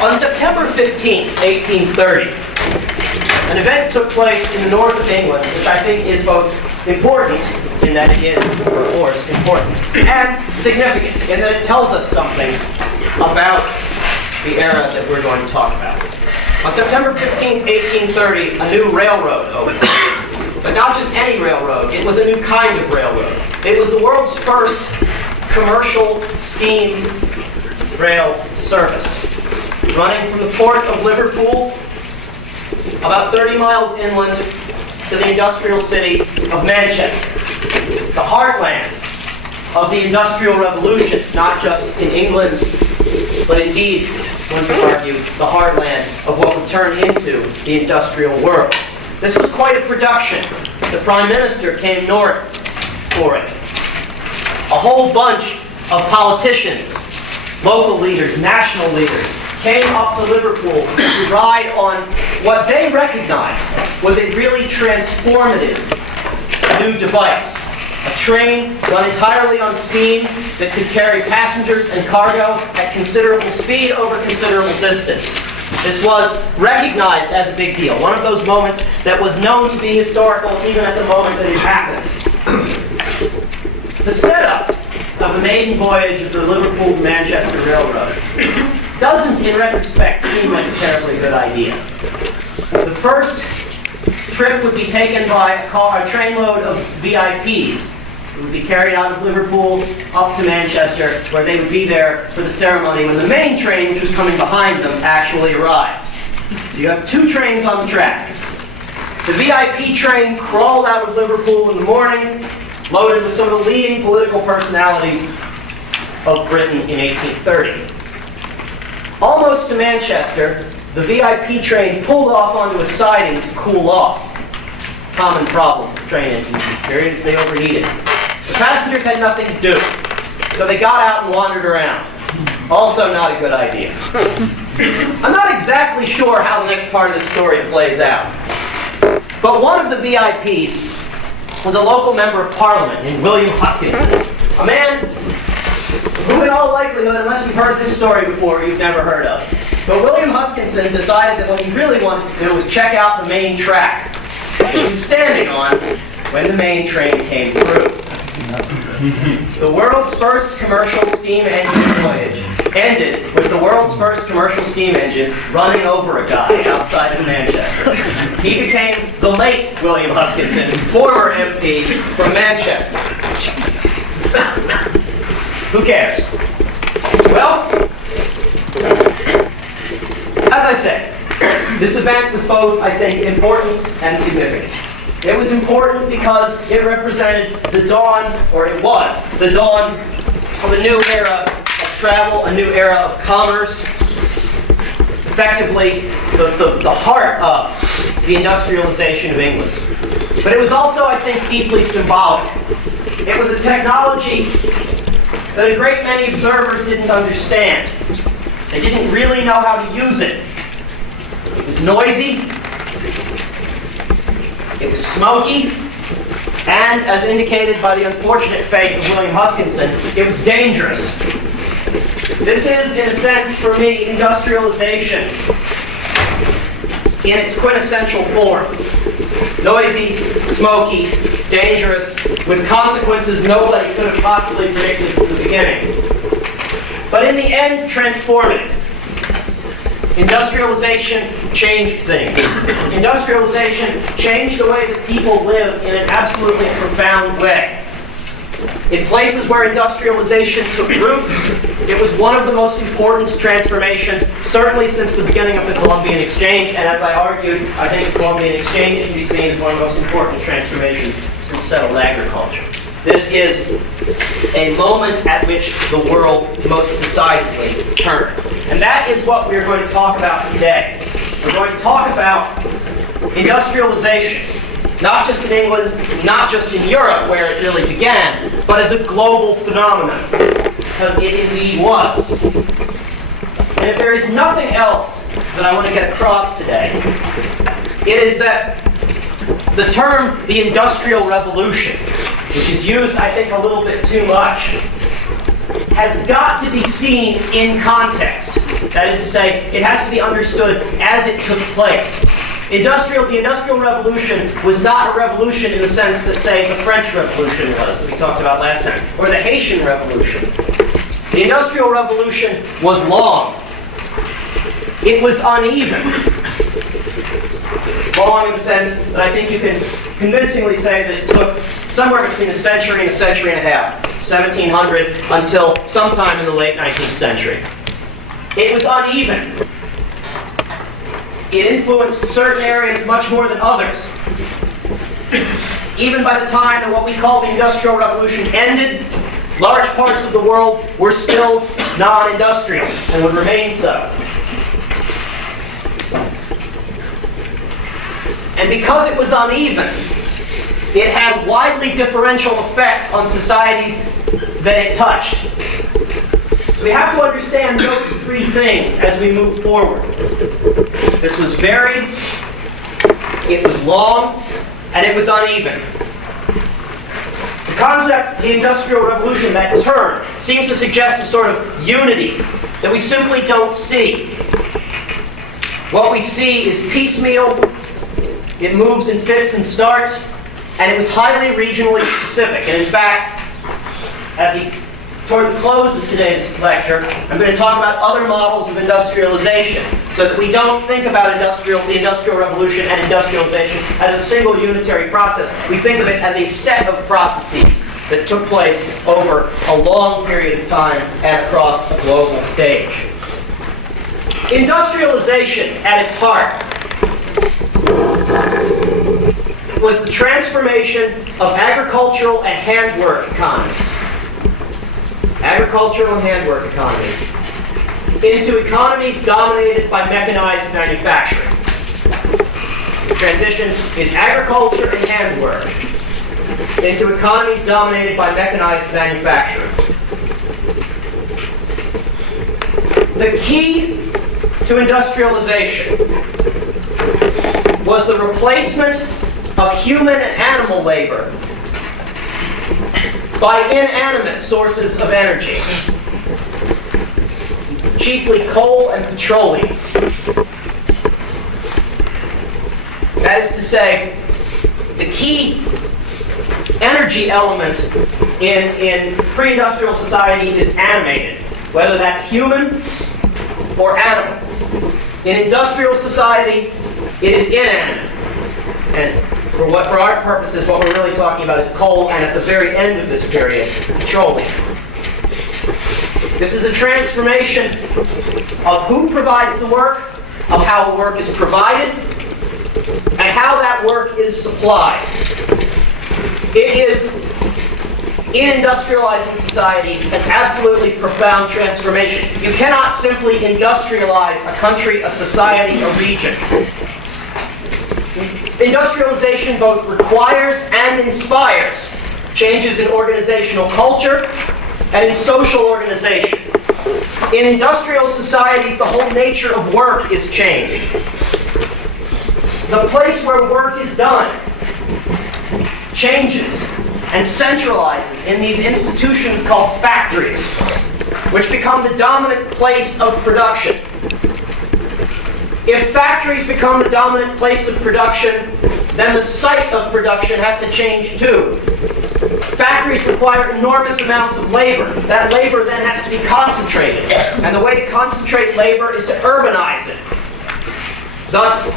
On September 15th, 1830, an event took place in the north of England, which I think is both important in that it is, of course, important, and significant in that it tells us something about the era that we're going to talk about. On September 15th, 1830, a new railroad opened. But not just any railroad, it was a new kind of railroad. It was the world's first commercial steam rail service, running from the port of Liverpool about 30 miles inland to the industrial city of Manchester, the heartland of the Industrial Revolution, not just in England, but indeed, one could argue, the heartland of what would turn into the industrial world. This was quite a production. The Prime Minister came north for it. A whole bunch of politicians, local leaders, national leaders, came up to Liverpool to ride on what they recognized was a really transformative new device. A train run entirely on steam that could carry passengers and cargo at considerable speed over considerable distance. This was recognized as a big deal, one of those moments that was known to be historical even at the moment that it happened. The setup of the maiden voyage of the Liverpool-Manchester Railroad doesn't, in retrospect, seem like a terribly good idea. The first trip would be taken by a trainload of VIPs who would be carried out of Liverpool up to Manchester, where they would be there for the ceremony when the main train, which was coming behind them, actually arrived. So you have two trains on the track. The VIP train crawled out of Liverpool in the morning, loaded with some of the leading political personalities of Britain in 1830. Almost to Manchester, the VIP train pulled off onto a siding to cool off. Common problem for train engines in this period is they overheated. The passengers had nothing to do, so they got out and wandered around. Also not a good idea. I'm not exactly sure how the next part of the story plays out, but one of the VIPs was a local member of Parliament named William Huskinson, a man who in all likelihood, unless you've heard this story before, you've never heard of. But William Huskinson decided that what he really wanted to do was check out the main track he was standing on when the main train came through. The world's first commercial steam engine voyage ended with the world's first commercial steam engine running over a guy outside of Manchester. He became the late William Huskinson, former MP from Manchester. Who cares? Well, as I said, this event was both, I think, important and significant. It was important because it represented the dawn, or it was, the dawn of a new era of travel, a new era of commerce, effectively the heart of the industrialization of England. But it was also, I think, deeply symbolic. It was a technology that a great many observers didn't understand. They didn't really know how to use it. It was noisy, it was smoky, and, as indicated by the unfortunate fate of William Huskinson, it was dangerous. This is, in a sense, for me, industrialization in its quintessential form. Noisy, smoky, dangerous, with consequences nobody could have possibly predicted from the beginning. But in the end, transformative. Industrialization changed things. Industrialization changed the way that people live in an absolutely profound way. In places where industrialization took root, it was one of the most important transformations, certainly since the beginning of the Columbian Exchange, and as I argued, I think the Columbian Exchange can be seen as one of the most important transformations since settled agriculture. This is a moment at which the world most decidedly turned. And that is what we're going to talk about today. We're going to talk about industrialization, not just in England, not just in Europe where it really began, but as a global phenomenon, because it indeed was. And if there is nothing else that I want to get across today, it is that the term the Industrial Revolution, which is used, I think, a little bit too much, has got to be seen in context. That is to say, it has to be understood as it took place. The Industrial Revolution was not a revolution in the sense that, say, the French Revolution was, that we talked about last time, or the Haitian Revolution. The Industrial Revolution was long. It was uneven. Long in the sense that I think you can convincingly say that it took somewhere between a century and a century and a half, 1700 until sometime in the late 19th century. It was uneven. It influenced certain areas much more than others. Even by the time that what we call the Industrial Revolution ended, large parts of the world were still non-industrial and would remain so. And because it was uneven, it had widely differential effects on societies that it touched. So we have to understand those three things as we move forward. This was varied, it was long, and it was uneven. The concept of the Industrial Revolution, that term, seems to suggest a sort of unity that we simply don't see. What we see is piecemeal, it moves in fits and starts, and it was highly regionally specific. And in fact, toward the close of today's lecture, I'm going to talk about other models of industrialization, so that we don't think about the Industrial Revolution and industrialization as a single unitary process. We think of it as a set of processes that took place over a long period of time and across a global stage. Industrialization, at its heart, was the transformation of agricultural and handwork economies. Agricultural and handwork economies into economies dominated by mechanized manufacturing. The transition is agriculture and handwork into economies dominated by mechanized manufacturing. The key to industrialization was the replacement of human and animal labor by inanimate sources of energy, chiefly coal and petroleum. That is to say, the key energy element in pre-industrial society is animated, whether that's human or animal. In industrial society, it is inanimate. And for our purposes, what we're really talking about is coal, and at the very end of this period, petroleum. This is a transformation of who provides the work, of how the work is provided, and how that work is supplied. It is, in industrializing societies, an absolutely profound transformation. You cannot simply industrialize a country, a society, a region. Industrialization both requires and inspires changes in organizational culture and in social organization. In industrial societies, the whole nature of work is changed. The place where work is done changes and centralizes in these institutions called factories, which become the dominant place of production. If factories become the dominant place of production, then the site of production has to change too. Factories require enormous amounts of labor. That labor then has to be concentrated. And the way to concentrate labor is to urbanize it. Thus,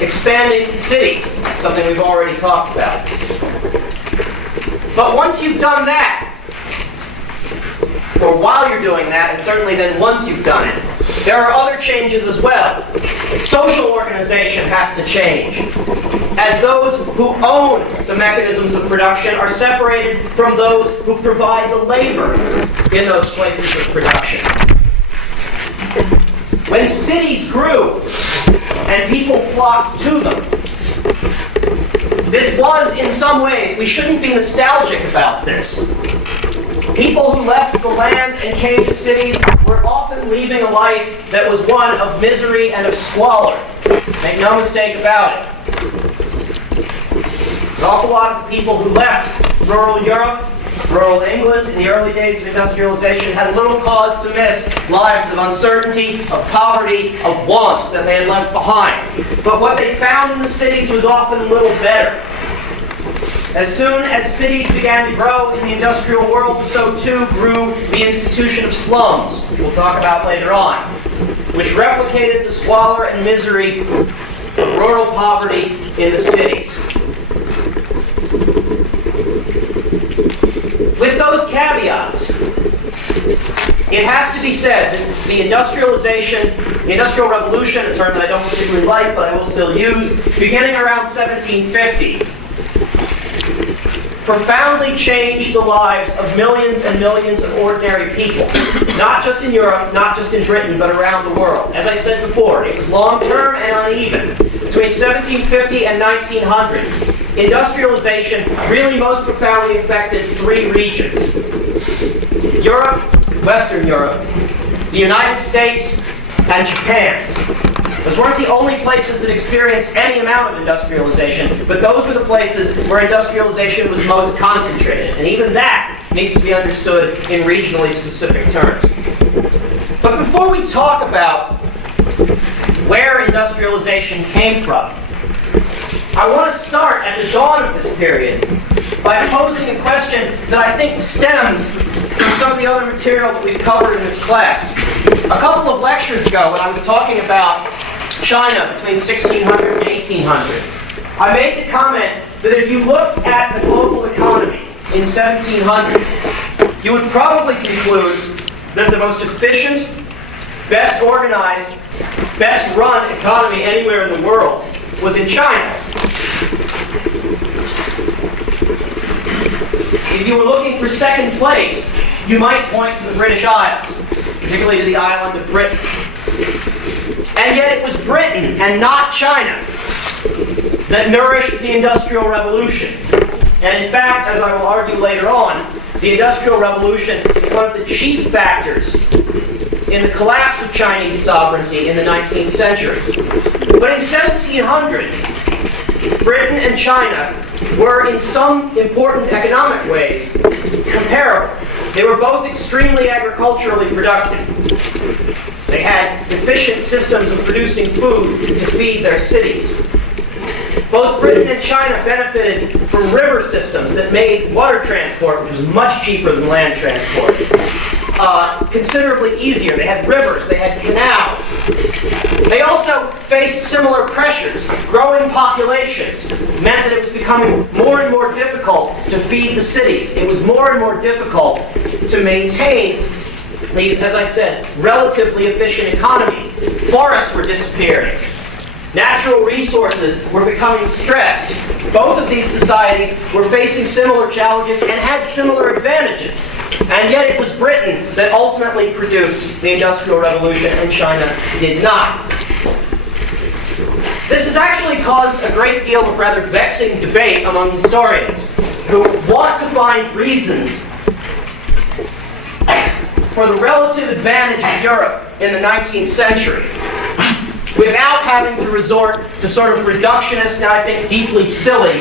expanding cities, something we've already talked about. But once you've done that, or while you're doing that, and certainly then once you've done it, there are other changes as well. Social organization has to change, as those who own the mechanisms of production are separated from those who provide the labor in those places of production. When cities grew and people flocked to them, this was, in some ways, we shouldn't be nostalgic about this. People who left the land and came to cities were often leaving a life that was one of misery and of squalor. Make no mistake about it. An awful lot of people who left rural Europe Rural England, in the early days of industrialization, had little cause to miss lives of uncertainty, of poverty, of want that they had left behind. But what they found in the cities was often little better. As soon as cities began to grow in the industrial world, so too grew the institution of slums, which we'll talk about later on, which replicated the squalor and misery of rural poverty in the cities. With those caveats, it has to be said that the Industrial Revolution, a term that I don't particularly like, but I will still use, beginning around 1750, profoundly changed the lives of millions and millions of ordinary people. Not just in Europe, not just in Britain, but around the world. As I said before, it was long-term and uneven. Between 1750 and 1900, industrialization really most profoundly affected three regions: Europe, Western Europe, the United States, and Japan. Those weren't the only places that experienced any amount of industrialization, but those were the places where industrialization was most concentrated. And even that needs to be understood in regionally specific terms. But before we talk about where industrialization came from, I want to start at the dawn of this period by posing a question that I think stems from some of the other material that we've covered in this class. A couple of lectures ago, when I was talking about China between 1600 and 1800, I made the comment that if you looked at the global economy in 1700, you would probably conclude that the most efficient, best organized, best run economy anywhere in the world was in China. If you were looking for second place, you might point to the British Isles, particularly to the island of Britain. And yet it was Britain and not China that nourished the Industrial Revolution. And in fact, as I will argue later on, the Industrial Revolution is one of the chief factors in the collapse of Chinese sovereignty in the 19th century. But in 1700, Britain and China were in some important economic ways comparable. They were both extremely agriculturally productive. They had efficient systems of producing food to feed their cities. Both Britain and China benefited from river systems that made water transport, which was much cheaper than land transport, considerably easier. They had rivers, they had canals. They also faced similar pressures. Growing populations meant that it was becoming more and more difficult to feed the cities. It was more and more difficult to maintain these, as I said, relatively efficient economies. Forests were disappearing. Natural resources were becoming stressed. Both of these societies were facing similar challenges and had similar advantages. And yet it was Britain that ultimately produced the Industrial Revolution, and China did not. This has actually caused a great deal of rather vexing debate among historians who want to find reasons for the relative advantage of Europe in the 19th century without having to resort to sort of reductionist and I think deeply silly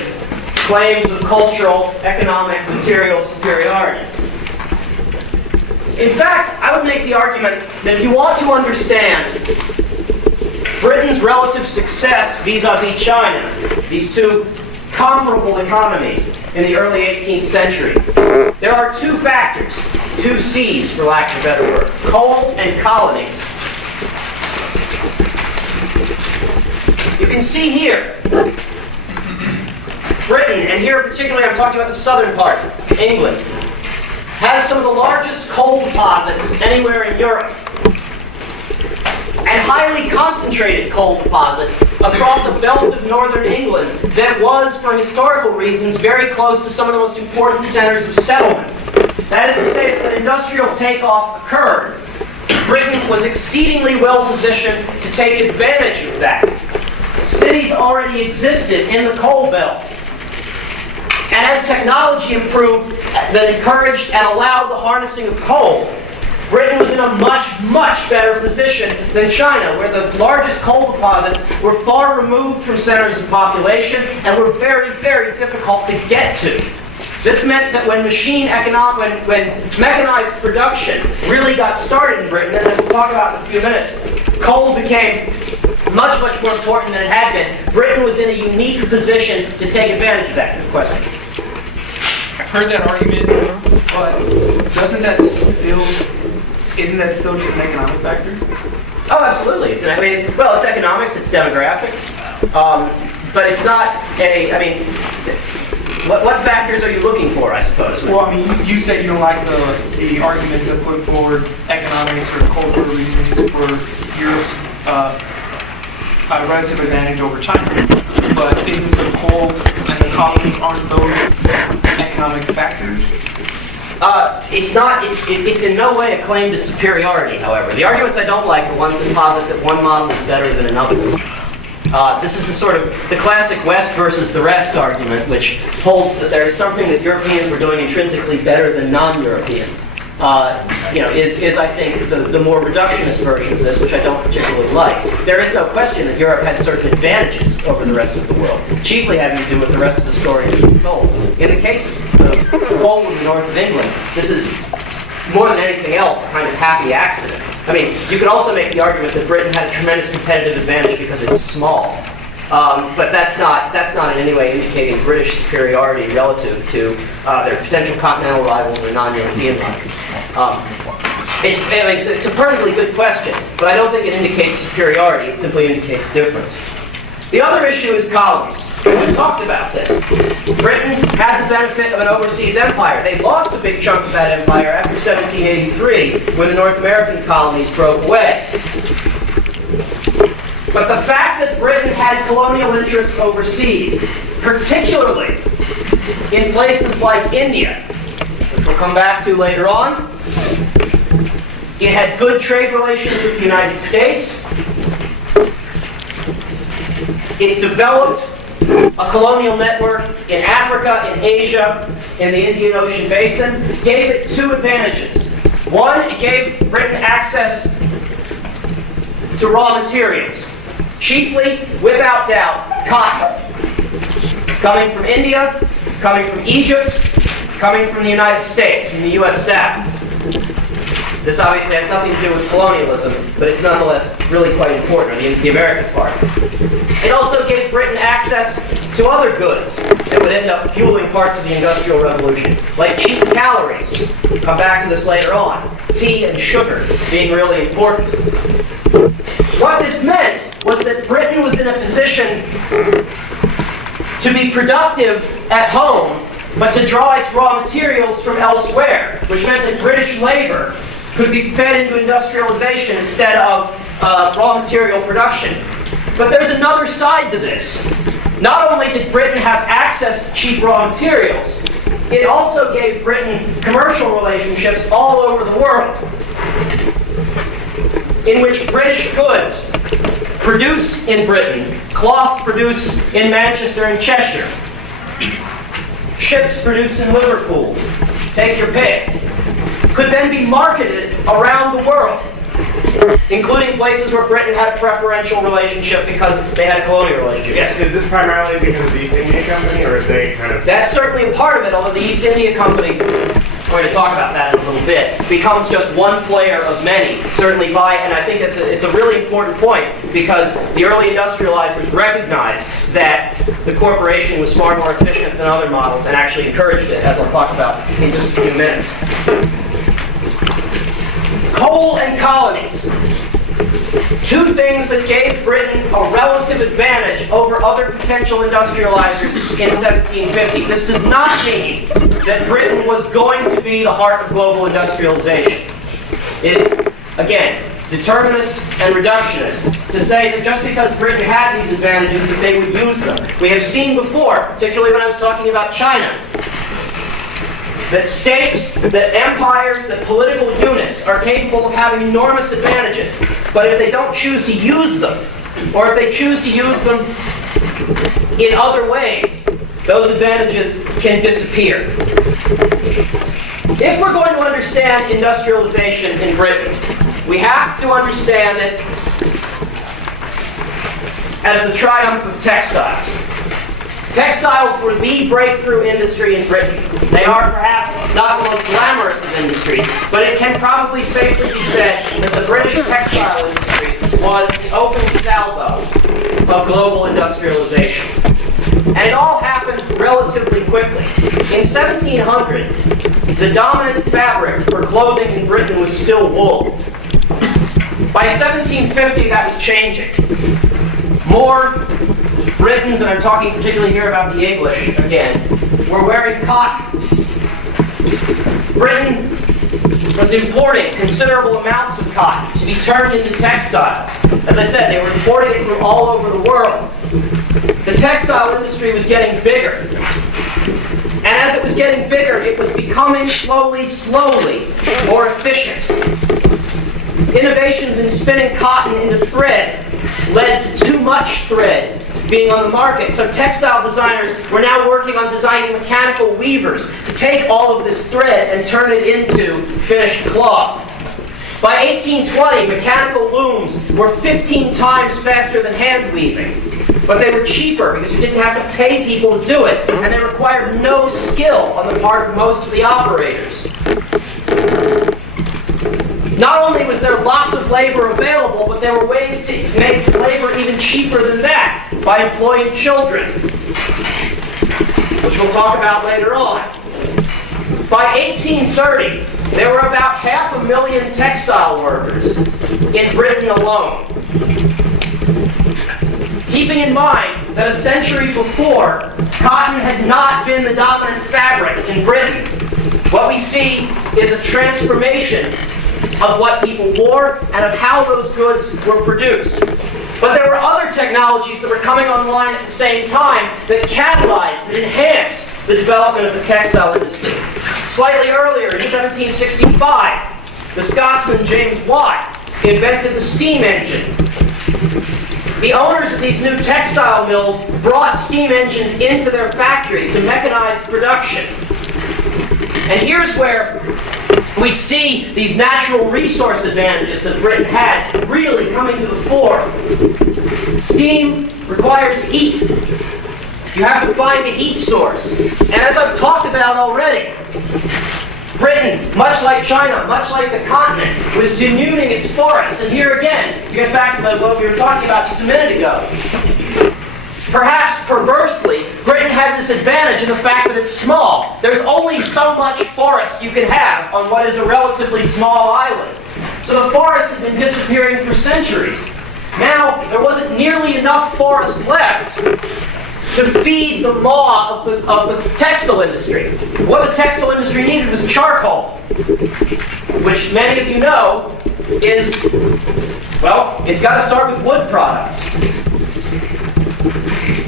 claims of cultural, economic, material superiority. In fact, I would make the argument that if you want to understand Britain's relative success vis-a-vis China, these two comparable economies in the early 18th century, there are two factors, two C's for lack of a better word: coal and colonies. You can see here, Britain, and here particularly I'm talking about the southern part, England, has some of the largest coal deposits anywhere in Europe, and highly concentrated coal deposits across a belt of northern England that was, for historical reasons, very close to some of the most important centers of settlement. That is to say that when industrial takeoff occurred, Britain was exceedingly well positioned to take advantage of that. Cities already existed in the coal belt. And as technology improved that encouraged and allowed the harnessing of coal, Britain was in a much, much better position than China, where the largest coal deposits were far removed from centers of population and were very, very difficult to get to. This meant that when when mechanized production really got started in Britain, and as we'll talk about in a few minutes, coal became much, much more important than it had been. Britain was in a unique position to take advantage of that. Good question. I've heard that argument, but isn't that still just an economic factor? Oh, absolutely. It's economics, it's demographics, but it's not what factors are you looking for, I suppose? Well, I mean, you said you don't like the arguments that put forward economics or cultural reasons for Europe's relative advantage over China. But isn't the coal and the colonies, aren't those economic factors? It's not. It's in no way a claim to superiority, however. The arguments I don't like are ones that posit that one model is better than another. This is the classic West versus the rest argument, which holds that there is something that Europeans were doing intrinsically better than non-Europeans. Is I think the more reductionist version of this, which I don't particularly like. There is no question that Europe had certain advantages over the rest of the world, chiefly having to do with the rest of the story of coal. In the case of coal in the north of England, this is more than anything else a kind of happy accident. I mean, you could also make the argument that Britain had a tremendous competitive advantage because it's small. But that's not in any way indicating British superiority relative to their potential continental rivals or non-European rivals. It's a perfectly good question, but I don't think it indicates superiority. It simply indicates difference. The other issue is colonies. We talked about this. Britain had the benefit of an overseas empire. They lost a big chunk of that empire after 1783 when the North American colonies broke away. But the fact that Britain had colonial interests overseas, particularly in places like India, which we'll come back to later on, it had good trade relations with the United States. It developed a colonial network in Africa, in Asia, in the Indian Ocean Basin, gave it two advantages. One, it gave Britain access to raw materials. Chiefly, without doubt, cotton. Coming from India, coming from Egypt, coming from the United States, from the U.S. South. This obviously has nothing to do with colonialism, but it's nonetheless really quite important, the American part. It also gave Britain access to other goods that would end up fueling parts of the Industrial Revolution, like cheap calories. We'll come back to this later on. Tea and sugar being really important. What this meant was that Britain was in a position to be productive at home, but to draw its raw materials from elsewhere, which meant that British labor could be fed into industrialization instead of raw material production. But there's another side to this. Not only did Britain have access to cheap raw materials, it also gave Britain commercial relationships all over the world, in which British goods produced in Britain, cloth produced in Manchester and Cheshire, ships produced in Liverpool, take your pick, could then be marketed around the world, including places where Britain had a preferential relationship because they had a colonial relationship. Yes? Is this primarily because of the East India Company, or is they kind of... That's certainly a part of it, although the East India Company, we're going to talk about that in a little bit, becomes just one player of many, certainly and I think it's a really important point, because the early industrializers recognized that the corporation was far more efficient than other models and actually encouraged it, as I'll talk about in just a few minutes. Coal and colonies. Two things that gave Britain a relative advantage over other potential industrializers in 1750. This does not mean that Britain was going to be the heart of global industrialization. It is, again, determinist and reductionist to say that just because Britain had these advantages that they would use them. We have seen before, particularly when I was talking about China, that states, that empires, that political units are capable of having enormous advantages. But if they don't choose to use them, or if they choose to use them in other ways, those advantages can disappear. If we're going to understand industrialization in Britain, we have to understand it as the triumph of textiles. Textiles were the breakthrough industry in Britain. They are perhaps not the most glamorous of industries, but it can probably safely be said that the British textile industry was the opening salvo of global industrialization. And it all happened relatively quickly. In 1700, the dominant fabric for clothing in Britain was still wool. By 1750, that was changing. More Britons, and I'm talking particularly here about the English again, were wearing cotton. Britain was importing considerable amounts of cotton to be turned into textiles. As I said, they were importing it from all over the world. The textile industry was getting bigger. And as it was getting bigger, it was becoming slowly more efficient. Innovations in spinning cotton into thread led to too much thread being on the market. So textile designers were now working on designing mechanical weavers to take all of this thread and turn it into finished cloth. By 1820, mechanical looms were 15 times faster than hand weaving. But they were cheaper because you didn't have to pay people to do it, and they required no skill on the part of most of the operators. Not only was there lots of labor available, but there were ways to make labor even cheaper than that by employing children, which we'll talk about later on. By 1830, there were about 500,000 textile workers in Britain alone. Keeping in mind that a century before, cotton had not been the dominant fabric in Britain. What we see is a transformation of what people wore and of how those goods were produced. But there were other technologies that were coming online at the same time that catalyzed and enhanced the development of the textile industry. Slightly earlier, in 1765, the Scotsman James Watt invented the steam engine. The owners of these new textile mills brought steam engines into their factories to mechanize production. And here's where we see these natural resource advantages that Britain had really coming to the fore. Steam requires heat. You have to find a heat source. And as I've talked about already, Britain, much like China, much like the continent, was denuding its forests. And here again, to get back to what we were talking about just a minute ago, perhaps perversely, Britain had this advantage in the fact that it's small. There's only so much forest you can have on what is a relatively small island. So the forests had been disappearing for centuries. Now, there wasn't nearly enough forest left to feed the maw of the textile industry. What the textile industry needed was charcoal, which many of you know is, well, it's got to start with wood products.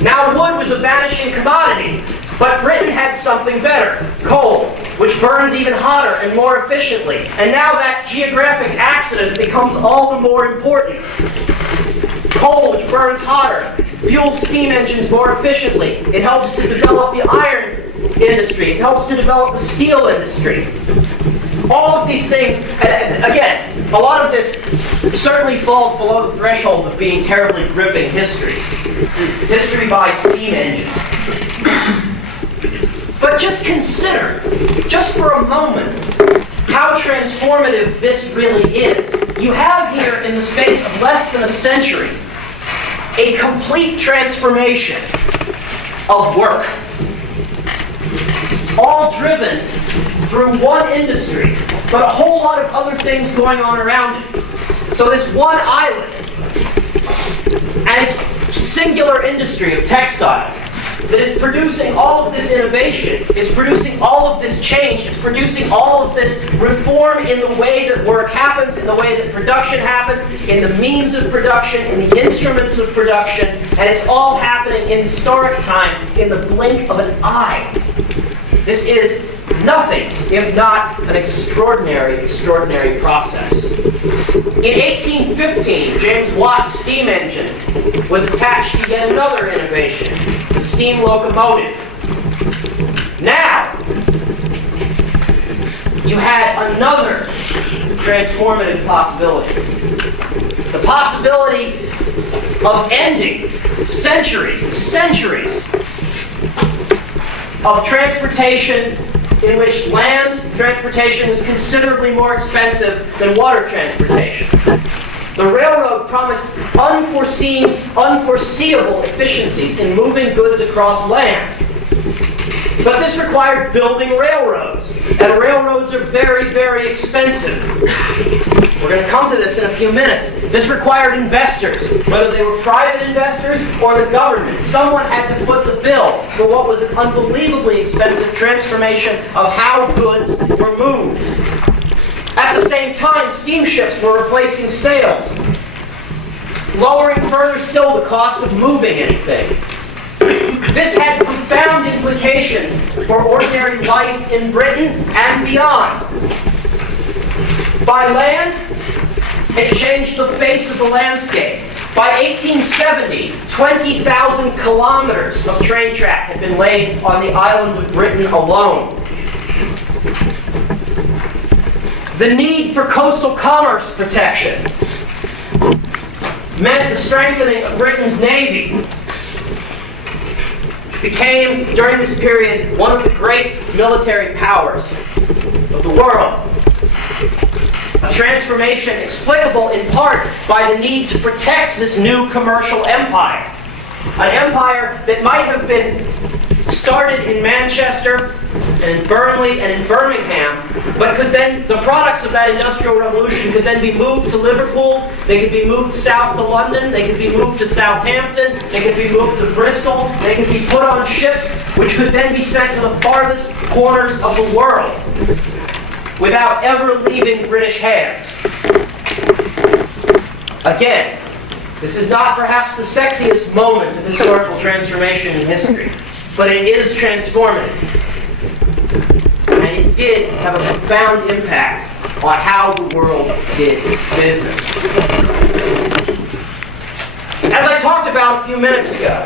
Now wood was a vanishing commodity, but Britain had something better, coal, which burns even hotter and more efficiently. And now that geographic accident becomes all the more important. Coal, which burns hotter, fuels steam engines more efficiently. It helps to develop the iron industry. It helps to develop the steel industry. All of these things, and again, a lot of this certainly falls below the threshold of being terribly gripping history. This is history by steam engines. But just consider, just for a moment, how transformative this really is. You have here, in the space of less than a century, a complete transformation of work, all driven through one industry, but a whole lot of other things going on around it. So this one island, and its singular industry of textiles, that is producing all of this innovation, it's producing all of this change, it's producing all of this reform in the way that work happens, in the way that production happens, in the means of production, in the instruments of production, and it's all happening in historic time, in the blink of an eye. This is nothing if not an extraordinary, extraordinary process. In 1815, James Watt's steam engine was attached to yet another innovation, the steam locomotive. Now, you had another transformative possibility. The possibility of ending centuries and centuries of transportation in which land transportation was considerably more expensive than water transportation. The railroad promised unforeseeable efficiencies in moving goods across land. But this required building railroads, and railroads are very, very expensive. We're going to come to this in a few minutes. This required investors, whether they were private investors or the government. Someone had to foot the bill for what was an unbelievably expensive transformation of how goods were moved. At the same time, steamships were replacing sails, lowering further still the cost of moving anything. This had profound implications for ordinary life in Britain and beyond. By land, it changed the face of the landscape. By 1870, 20,000 kilometers of train track had been laid on the island of Britain alone. The need for coastal commerce protection meant the strengthening of Britain's navy, which became, during this period, one of the great military powers of the world. A transformation explicable in part by the need to protect this new commercial empire. An empire that might have been started in Manchester and in Burnley and in Birmingham, but could then, the products of that industrial revolution could then be moved to Liverpool, they could be moved south to London, they could be moved to Southampton, they could be moved to Bristol, they could be put on ships, which could then be sent to the farthest corners of the world without ever leaving British hands. Again, this is not perhaps the sexiest moment of historical transformation in history, but it is transformative. And it did have a profound impact on how the world did business. As I talked about a few minutes ago,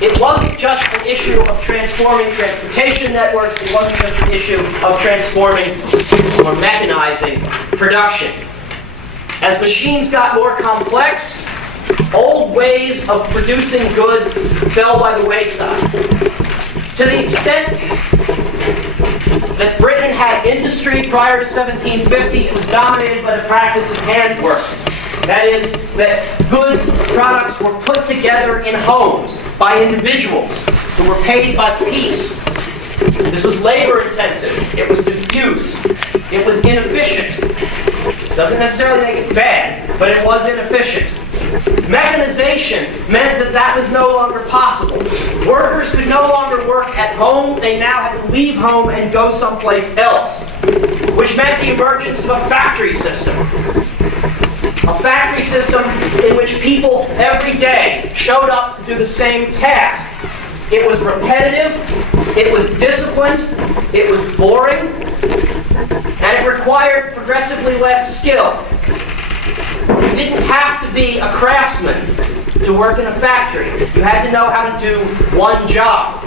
it wasn't just an issue of transforming transportation networks, it wasn't just an issue of transforming or mechanizing production. As machines got more complex, old ways of producing goods fell by the wayside. To the extent that Britain had industry prior to 1750, it was dominated by the practice of handwork. That is, that goods, products were put together in homes by individuals who were paid by the piece. This was labor intensive, it was diffuse, it was inefficient. Doesn't necessarily make it bad, but it was inefficient. Mechanization meant that that was no longer possible. Workers could no longer work at home, they now had to leave home and go someplace else, which meant the emergence of a factory system. A factory system in which people every day showed up to do the same task. It was repetitive, it was disciplined, it was boring, and it required progressively less skill. You didn't have to be a craftsman to work in a factory. You had to know how to do one job.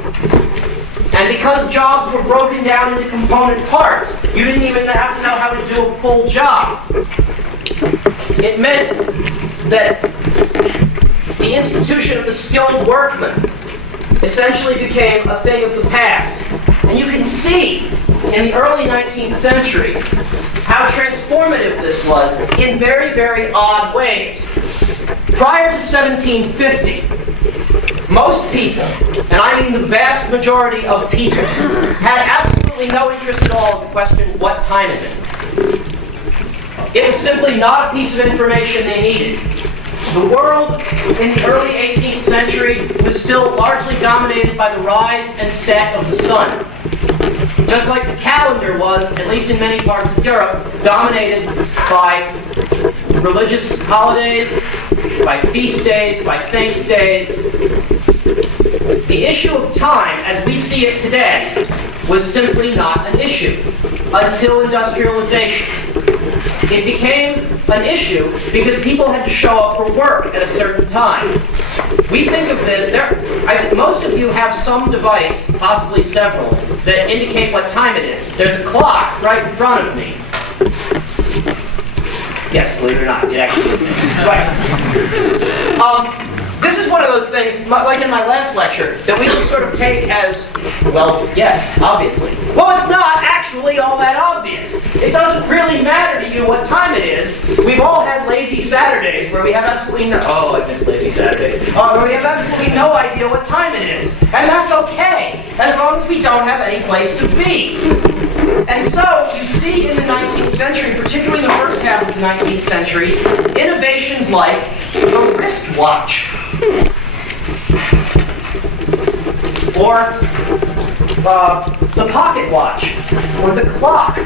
And because jobs were broken down into component parts, you didn't even have to know how to do a full job. It meant that the institution of the skilled workman essentially became a thing of the past. And you can see in the early 19th century how transformative this was in very, very odd ways. Prior to 1750, most people, and I mean the vast majority of people, had absolutely no interest at all in the question, what time is it? It was simply not a piece of information they needed. The world in the early 18th century was still largely dominated by the rise and set of the sun. Just like the calendar was, at least in many parts of Europe, dominated by religious holidays, by feast days, by saints' days. The issue of time, as we see it today, was simply not an issue until industrialization. It became an issue because people had to show up for work at a certain time. We think of this, most of you have some device, possibly several, that indicate what time it is. There's a clock right in front of me. Yes, believe it or not, it actually is. Right. This is one of those things, like in my last lecture, that we just sort of take as, well, yes, obviously. Well, it's not actually all that obvious. It doesn't really matter to you what time it is. We've all had lazy Saturdays where we have absolutely no, oh, I miss lazy Saturdays, where we have absolutely no idea what time it is. And that's okay, as long as we don't have any place to be. And so, you see in the 19th century, particularly in the first half of the 19th century, innovations like the wristwatch, or the pocket watch, or the clock.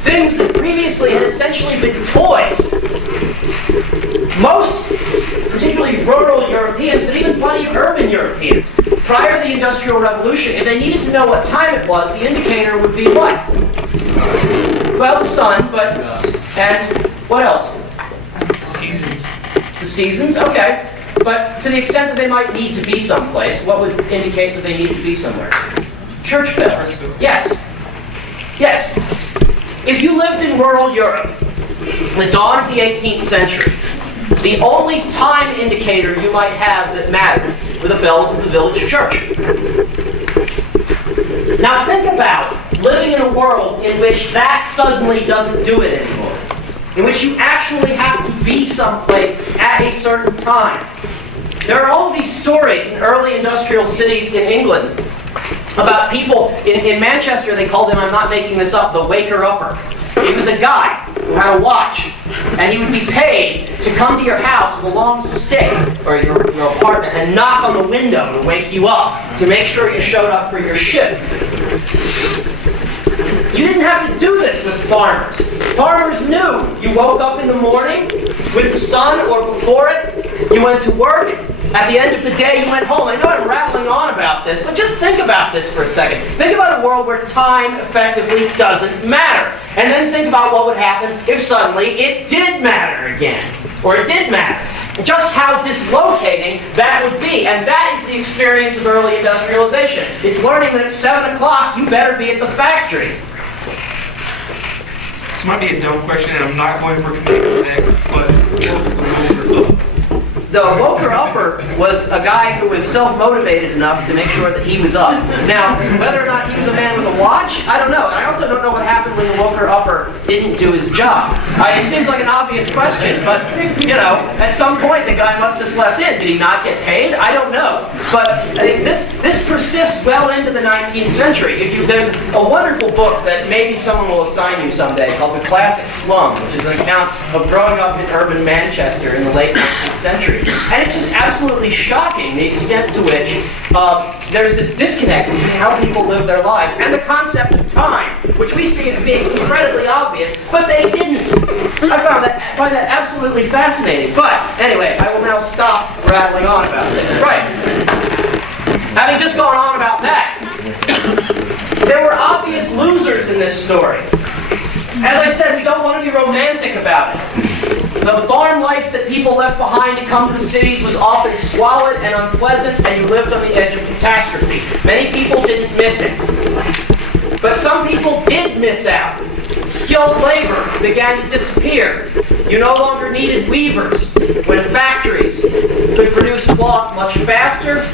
Things that previously had essentially been toys. Most, particularly rural Europeans, but even plenty of urban Europeans, prior to the Industrial Revolution, if they needed to know what time it was, the indicator would be what? Well, the sun, but, and what else? Seasons. The seasons, okay. But to the extent that they might need to be someplace, what would indicate that they need to be somewhere? Church bells. Yes. Yes. If you lived in rural Europe, the dawn of the 18th century, the only time indicator you might have that mattered were the bells of the village church. Now think about living in a world in which that suddenly doesn't do it anymore. In which you actually have to be someplace at a certain time. There are all these stories in early industrial cities in England about people, in Manchester they called him, I'm not making this up, the waker-upper. He was a guy who had a watch, and he would be paid to come to your house with a long stick, or your apartment, and knock on the window to wake you up, to make sure you showed up for your shift. You didn't have to do this with farmers. Farmers knew you woke up in the morning with the sun or before it, you went to work, at the end of the day you went home. I know I'm rattling on about this, but just think about this for a second. Think about a world where time effectively doesn't matter. And then think about what would happen if suddenly it did matter again. Or it did matter. Just how dislocating that would be. And that is the experience of early industrialization. It's learning that at 7 o'clock you better be at the factory. This might be a dumb question, and I'm not going for computer neck, but The woker-upper was a guy who was self-motivated enough to make sure that he was up. Now, whether or not he was a man with a watch, I don't know. And I also don't know what happened when the woker-upper didn't do his job. It seems like an obvious question, but, you know, at some point the guy must have slept in. Did he not get paid? I don't know. But I think this persists well into the 19th century. There's a wonderful book that maybe someone will assign you someday called The Classic Slum, which is an account of growing up in urban Manchester in the late 19th century. And it's just absolutely shocking the extent to which there's this disconnect between how people live their lives and the concept of time, which we see as being incredibly obvious, but they didn't. I find that absolutely fascinating. But anyway, I will now stop rattling on about this. Right. Having just gone on about that, there were obvious losers in this story. As I said, we don't want to be romantic about it. The farm life that people left behind to come to the cities was often squalid and unpleasant, and you lived on the edge of catastrophe. Many people didn't miss it. But some people did miss out. Skilled labor began to disappear. You no longer needed weavers when factories could produce cloth much faster,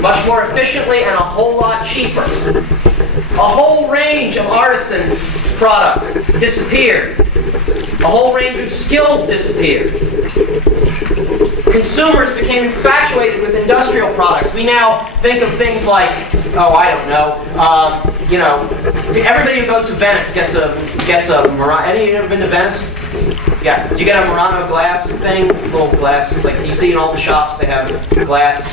much more efficiently, and a whole lot cheaper. A whole range of artisan products disappeared. A whole range of skills disappeared. Consumers became infatuated with industrial products. We now think of things like, everybody who goes to Venice gets a Murano. Any of you ever been to Venice? Yeah. Do you get a Murano glass thing? Little glass, like you see in all the shops, they have glass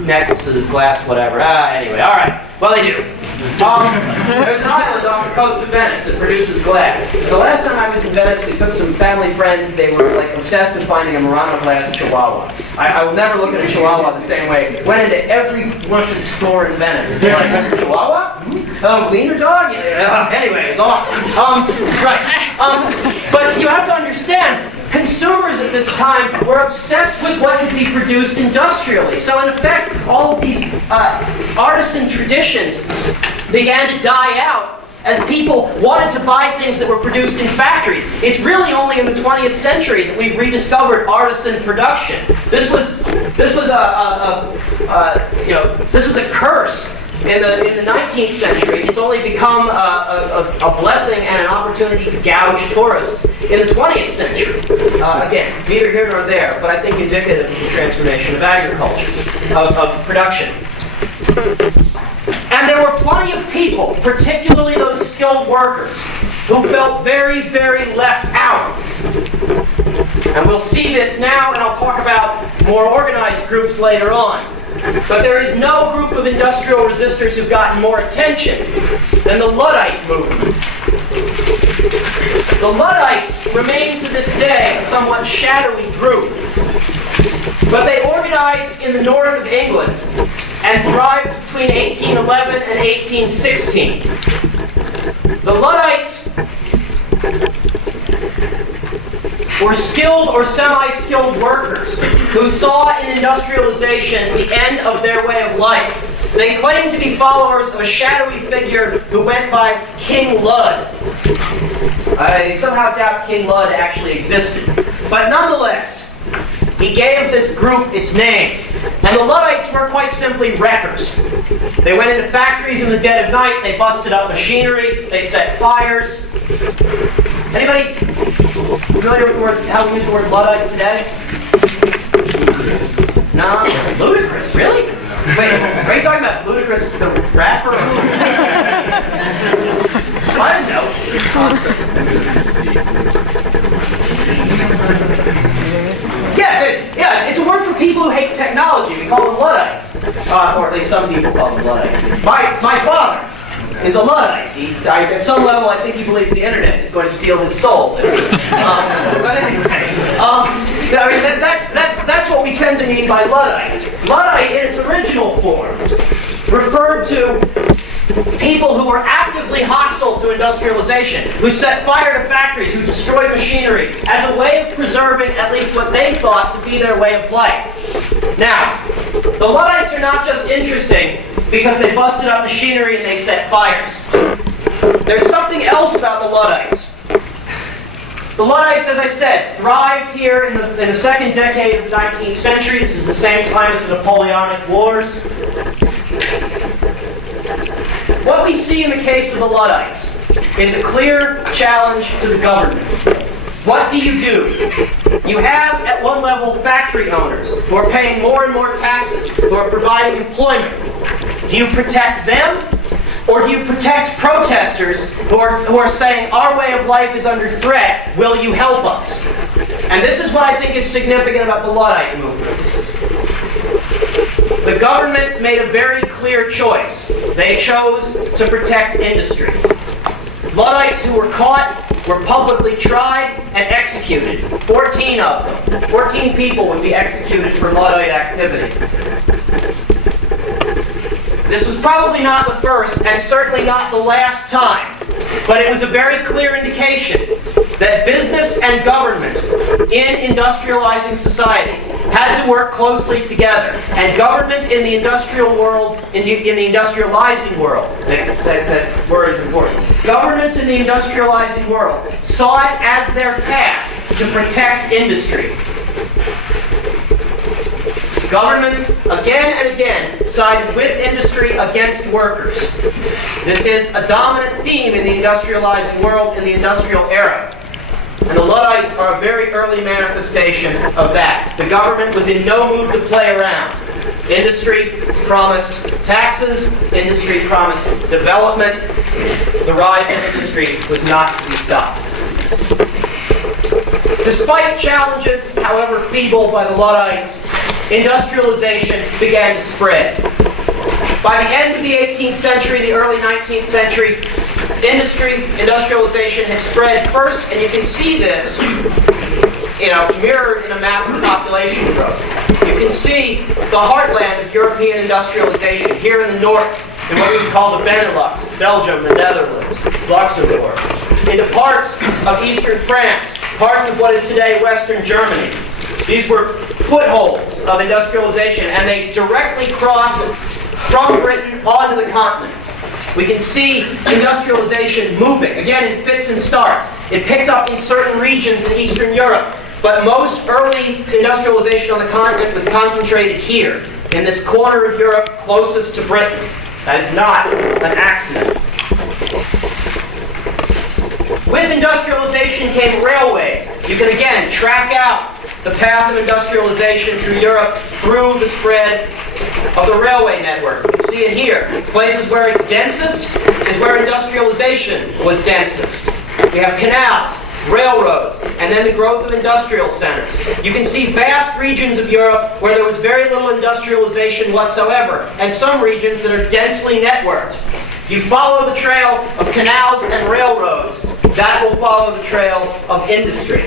necklaces, glass, whatever. Anyway, all right. Well, they do. There's an island off the coast of Venice that produces glass. The last time I was in Venice, we took some family friends. They were like obsessed with finding a Murano glass Chihuahua. I will never look at a Chihuahua the same way. Went into every grocery store in Venice. They're like, Chihuahua? Wiener dog? Anyway, it's awesome. But you have to understand, consumers at this time were obsessed with what could be produced industrially. So in effect, all of these artisan traditions began to die out as people wanted to buy things that were produced in factories. It's really only in the 20th century that we've rediscovered artisan production. This was a curse in the 19th century. It's only become a blessing and an opportunity to gouge tourists in the 20th century. Again, neither here nor there, but I think indicative of the transformation of agriculture, of production. And there were plenty of people, particularly those skilled workers, who felt very, very left out. And we'll see this now, and I'll talk about more organized groups later on. But there is no group of industrial resistors who've gotten more attention than the Luddite movement. The Luddites remain to this day a somewhat shadowy group, but they organized in the north of England and thrived between 1811 and 1816. The Luddites were skilled or semi-skilled workers who saw in industrialization the end of their way of life. They claimed to be followers of a shadowy figure who went by King Lud. I somehow doubt King Lud actually existed. But nonetheless, he gave this group its name. And the Luddites were quite simply wreckers. They went into factories in the dead of night, they busted up machinery, they set fires. Anybody familiar with the word, how we use the word Luddite today? No? Ludicrous, really? Wait, are you talking about Ludacris the rapper? I don't know. Yes, it's a word for people who hate technology. We call them Luddites. Or at least some people call them Luddites. My father is a Luddite. At some level, I think he believes the internet is going to steal his soul. But anyway, that's what we tend to mean by Luddite. Luddite, in its original form, referred to people who were actively hostile to industrialization, who set fire to factories, who destroyed machinery, as a way of preserving at least what they thought to be their way of life. Now, the Luddites are not just interesting because they busted up machinery and they set fires. There's something else about the Luddites. The Luddites, as I said, thrived here in the second decade of the 19th century. This is the same time as the Napoleonic Wars. What we see in the case of the Luddites is a clear challenge to the government. What do? You have, at one level, factory owners who are paying more and more taxes, who are providing employment. Do you protect them? Or do you protect protesters who are saying, our way of life is under threat, will you help us? And this is what I think is significant about the Luddite movement. The government made a very clear choice. They chose to protect industry. Luddites who were caught were publicly tried and executed. 14 of them. 14 people would be executed for Luddite activity. This was probably not the first, and certainly not the last time, but it was a very clear indication that business and government in industrializing societies had to work closely together. And government in the industrial world, in the industrializing world, that word is important. Governments in the industrializing world saw it as their task to protect industry. Governments, again and again, sided with industry against workers. This is a dominant theme in the industrializing world in the industrial era. And the Luddites are a very early manifestation of that. The government was in no mood to play around. Industry promised taxes, industry promised development. The rise of industry was not to be stopped. Despite challenges, however feeble, by the Luddites, industrialization began to spread. By the end of the 18th century, the early 19th century, industrialization had spread first, and you can see this, mirrored in a map of population growth. You can see the heartland of European industrialization here in the north, in what we would call the Benelux, Belgium, the Netherlands, Luxembourg, into parts of eastern France, parts of what is today Western Germany. These were footholds of industrialization, and they directly crossed from Britain onto the continent. We can see industrialization moving, again in fits and starts. It picked up in certain regions in Eastern Europe, but most early industrialization on the continent was concentrated here, in this corner of Europe closest to Britain. That is not an accident. With industrialization came railways. You can again track out the path of industrialization through Europe through the spread of the railway network. You can see it here. Places where it's densest is where industrialization was densest. We have canals, railroads, and then the growth of industrial centers. You can see vast regions of Europe where there was very little industrialization whatsoever, and some regions that are densely networked. If you follow the trail of canals and railroads, that will follow the trail of industry.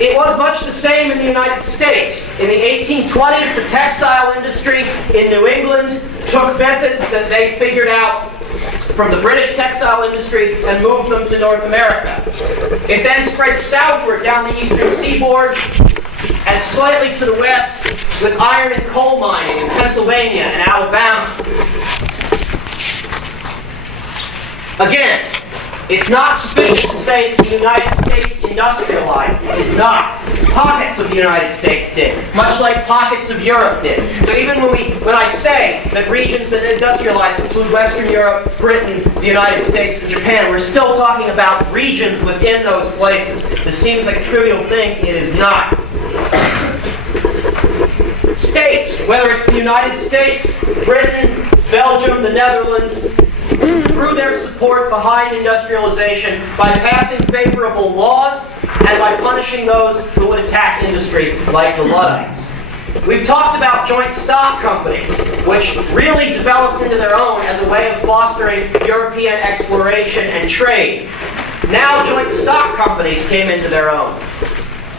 It was much the same in the United States. In the 1820s, the textile industry in New England took methods that they figured out from the British textile industry and moved them to North America. It then spread southward down the eastern seaboard and slightly to the west with iron and coal mining in Pennsylvania and Alabama. Again, it's not sufficient to say that the United States industrialized. It did not. Pockets of the United States did, much like pockets of Europe did. So even when I say that regions that industrialized include Western Europe, Britain, the United States, and Japan, we're still talking about regions within those places. This seems like a trivial thing. It is not. States, whether it's the United States, Britain, Belgium, the Netherlands, through their support behind industrialization by passing favorable laws and by punishing those who would attack industry, like the Luddites. We've talked about joint stock companies, which really developed into their own as a way of fostering European exploration and trade. Now joint stock companies came into their own.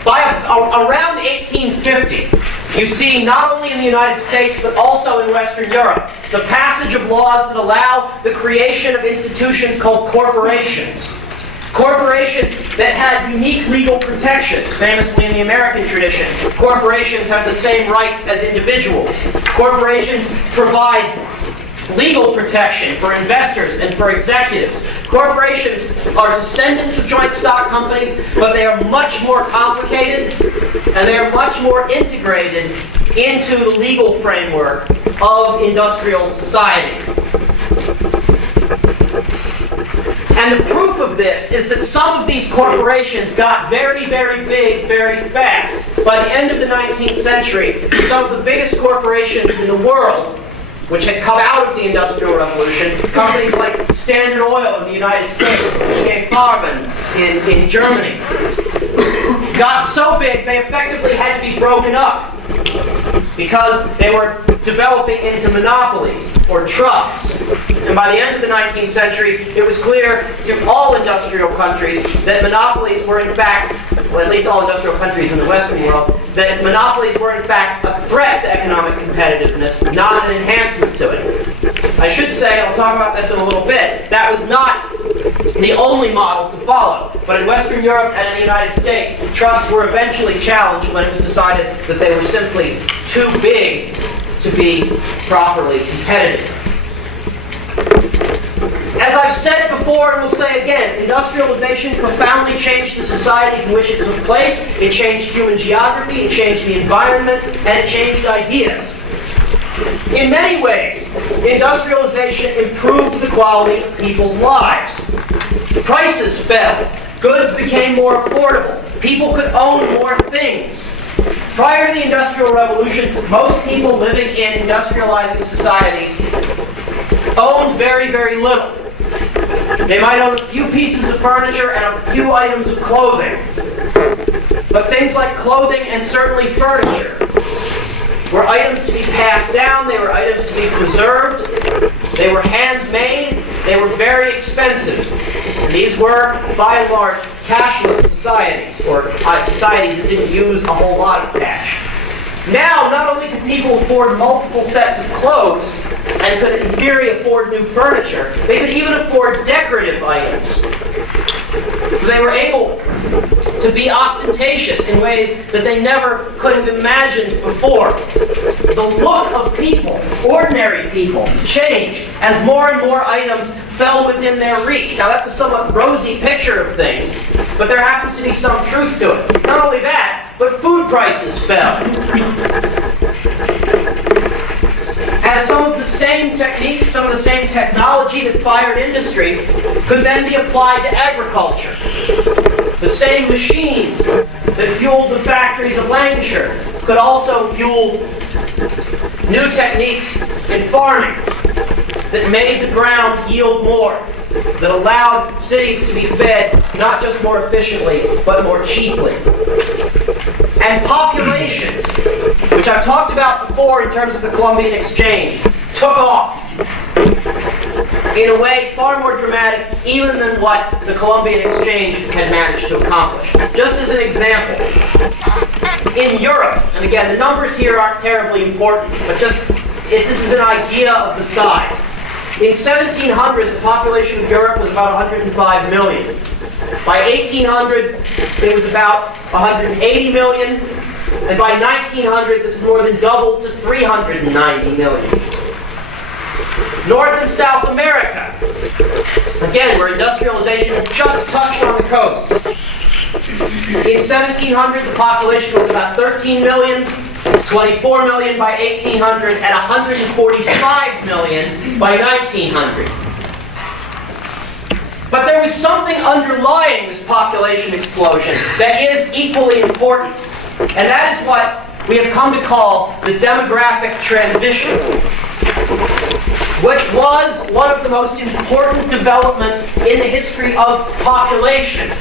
By around 1850, you see, not only in the United States, but also in Western Europe, the passage of laws that allow the creation of institutions called corporations. Corporations that had unique legal protections, famously in the American tradition. Corporations have the same rights as individuals. Corporations provide legal protection for investors and for executives. Corporations are descendants of joint stock companies, but they are much more complicated and they are much more integrated into the legal framework of industrial society. And the proof of this is that some of these corporations got very, very big very fast. By the end of the 19th century, some of the biggest corporations in the world, which had come out of the Industrial Revolution, companies like Standard Oil in the United States, IG Farben in Germany, got so big they effectively had to be broken up because they were developing into monopolies or trusts. And by the end of the 19th century, it was clear to all industrial countries that monopolies were in fact, well, at least all industrial countries in the Western world, that monopolies were in fact a threat to economic competitiveness, not an enhancement to it. I should say, I'll talk about this in a little bit, that was not the only model to follow. But in Western Europe and in the United States, trusts were eventually challenged when it was decided that they were simply too big to be properly competitive. As I've said before and will say again, industrialization profoundly changed the societies in which it took place. It changed human geography, it changed the environment, and it changed ideas. In many ways, industrialization improved the quality of people's lives. Prices fell. Goods became more affordable. People could own more things. Prior to the Industrial Revolution, most people living in industrializing societies owned very, very little. They might own a few pieces of furniture and a few items of clothing. But things like clothing and certainly furniture were items to be passed down, they were items to be preserved, they were handmade, they were very expensive. And these were, by and large, cashless societies, or societies that didn't use a whole lot of cash. Now, not only could people afford multiple sets of clothes, and could in theory afford new furniture, they could even afford decorative items. So they were able to be ostentatious in ways that they never could have imagined before. The look of people, ordinary people, changed as more and more items fell within their reach. Now that's a somewhat rosy picture of things, but there happens to be some truth to it. Not only that, but food prices fell. As some of the same techniques, some of the same technology that fired industry could then be applied to agriculture. The same machines that fueled the factories of Lancashire could also fuel new techniques in farming that made the ground yield more, that allowed cities to be fed not just more efficiently, but more cheaply. And populations, which I've talked about before in terms of the Columbian Exchange, took off in a way far more dramatic even than what the Columbian Exchange had managed to accomplish. Just as an example, in Europe, and again, the numbers here aren't terribly important, but just if this is an idea of the size. In 1700, the population of Europe was about 105 million. By 1800, it was about 180 million, and by 1900, this more than doubled to 390 million. North and South America, again, where industrialization had just touched on the coasts. In 1700, the population was about 13 million, 24 million by 1800, and 145 million by 1900. But there was something underlying this population explosion that is equally important, and that is what we have come to call the demographic transition, which was one of the most important developments in the history of populations.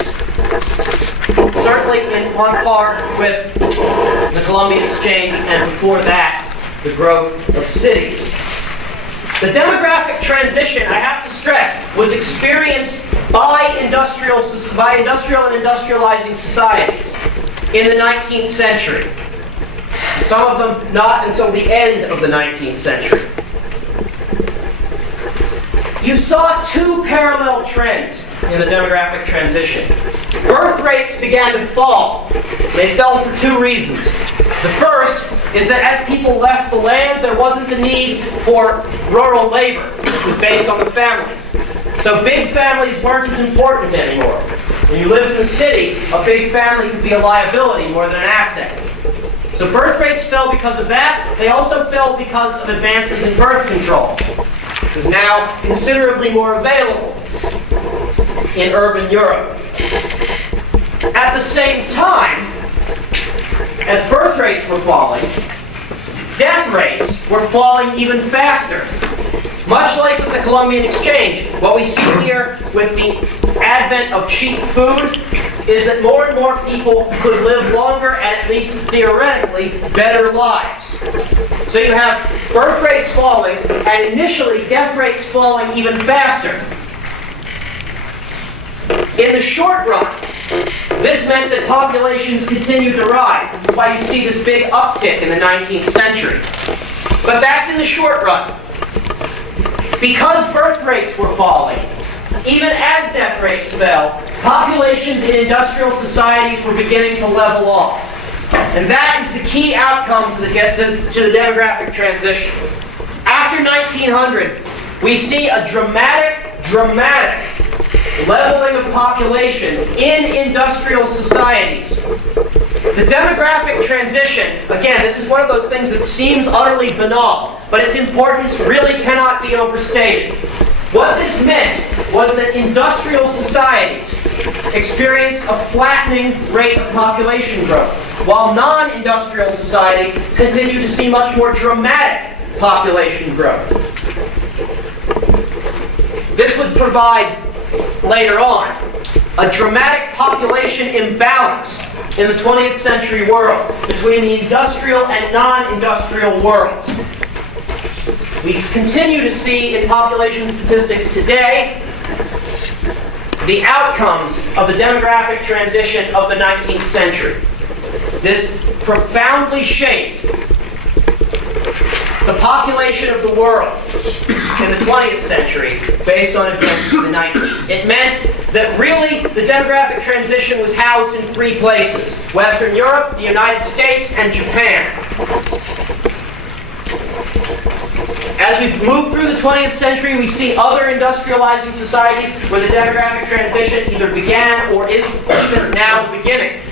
Certainly on par with the Columbian Exchange, and before that, the growth of cities. The demographic transition, I have to stress, was experienced by industrial and industrializing societies in the 19th century. Some of them not until the end of the 19th century. You saw two parallel trends in the demographic transition. Birth rates began to fall. They fell for two reasons. The first is that as people left the land, there wasn't the need for rural labor, which was based on the family. So big families weren't as important anymore. When you lived in the city, a big family could be a liability more than an asset. So birth rates fell because of that. They also fell because of advances in birth control, which was now considerably more available in urban Europe. At the same time, as birth rates were falling, death rates were falling even faster. Much like with the Columbian Exchange, what we see here with the advent of cheap food is that more and more people could live longer and, at least theoretically, better lives. So you have birth rates falling and initially death rates falling even faster. In the short run, this meant that populations continued to rise. This is why you see this big uptick in the 19th century. But that's in the short run. Because birth rates were falling, even as death rates fell, populations in industrial societies were beginning to level off. And that is the key outcome to the demographic transition. After 1900, we see a dramatic leveling of populations in industrial societies. The demographic transition, again, this is one of those things that seems utterly banal, but its importance really cannot be overstated. What this meant was that industrial societies experienced a flattening rate of population growth, while non-industrial societies continue to see much more dramatic population growth. This would provide, later on, a dramatic population imbalance in the 20th century world between the industrial and non-industrial worlds. We continue to see in population statistics today the outcomes of the demographic transition of the 19th century. This profoundly shaped the population of the world in the 20th century based on events of the 19th. It meant that really the demographic transition was housed in three places: Western Europe, the United States, and Japan. As we move through the 20th century, we see other industrializing societies where the demographic transition either began or is even now beginning.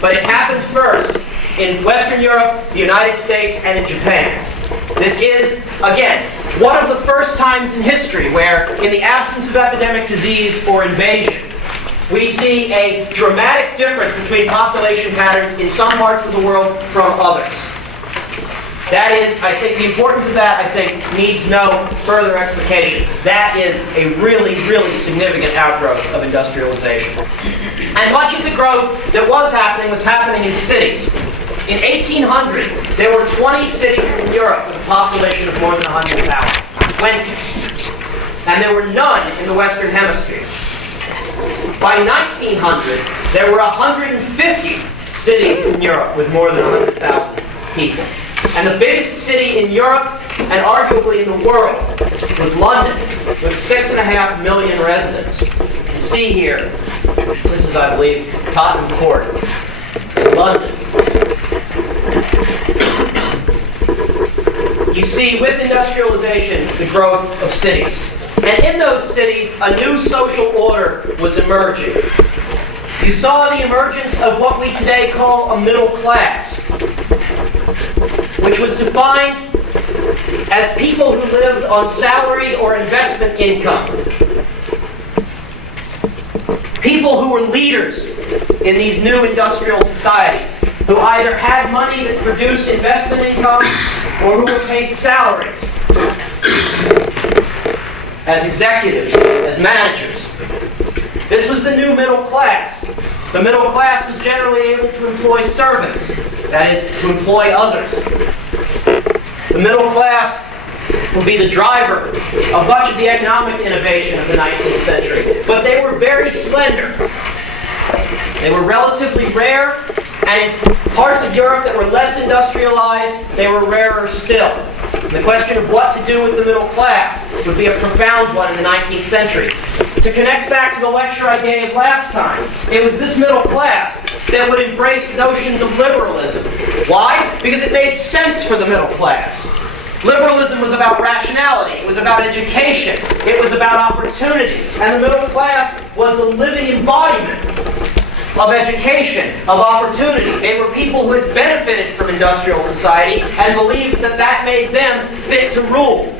But it happened first in Western Europe, the United States, and in Japan. This is, again, one of the first times in history where, in the absence of epidemic disease or invasion, we see a dramatic difference between population patterns in some parts of the world from others. That is, I think, the importance of that, I think, needs no further explication. That is a really, really significant outgrowth of industrialization. And much of the growth that was happening in cities. In 1800, there were 20 cities in Europe with a population of more than 100,000. 20. And there were none in the Western Hemisphere. By 1900, there were 150 cities in Europe with more than 100,000 people. And the biggest city in Europe, and arguably in the world, was London, with 6.5 million residents. You see here, this is, I believe, Tottenham Court, London. You see, with industrialization, the growth of cities. And in those cities, a new social order was emerging. You saw the emergence of what we today call a middle class, which was defined as people who lived on salaried or investment income. People who were leaders in these new industrial societies, who either had money that produced investment income or who were paid salaries as executives, as managers. This was the new middle class. The middle class was generally able to employ servants, that is, to employ others. The middle class would be the driver of much of the economic innovation of the 19th century. But they were very slender. They were relatively rare, and in parts of Europe that were less industrialized, they were rarer still. The question of what to do with the middle class would be a profound one in the 19th century. To connect back to the lecture I gave last time, it was this middle class that would embrace notions of liberalism. Why? Because it made sense for the middle class. Liberalism was about rationality, it was about education, it was about opportunity, and the middle class was the living embodiment of education, of opportunity. They were people who had benefited from industrial society and believed that that made them fit to rule.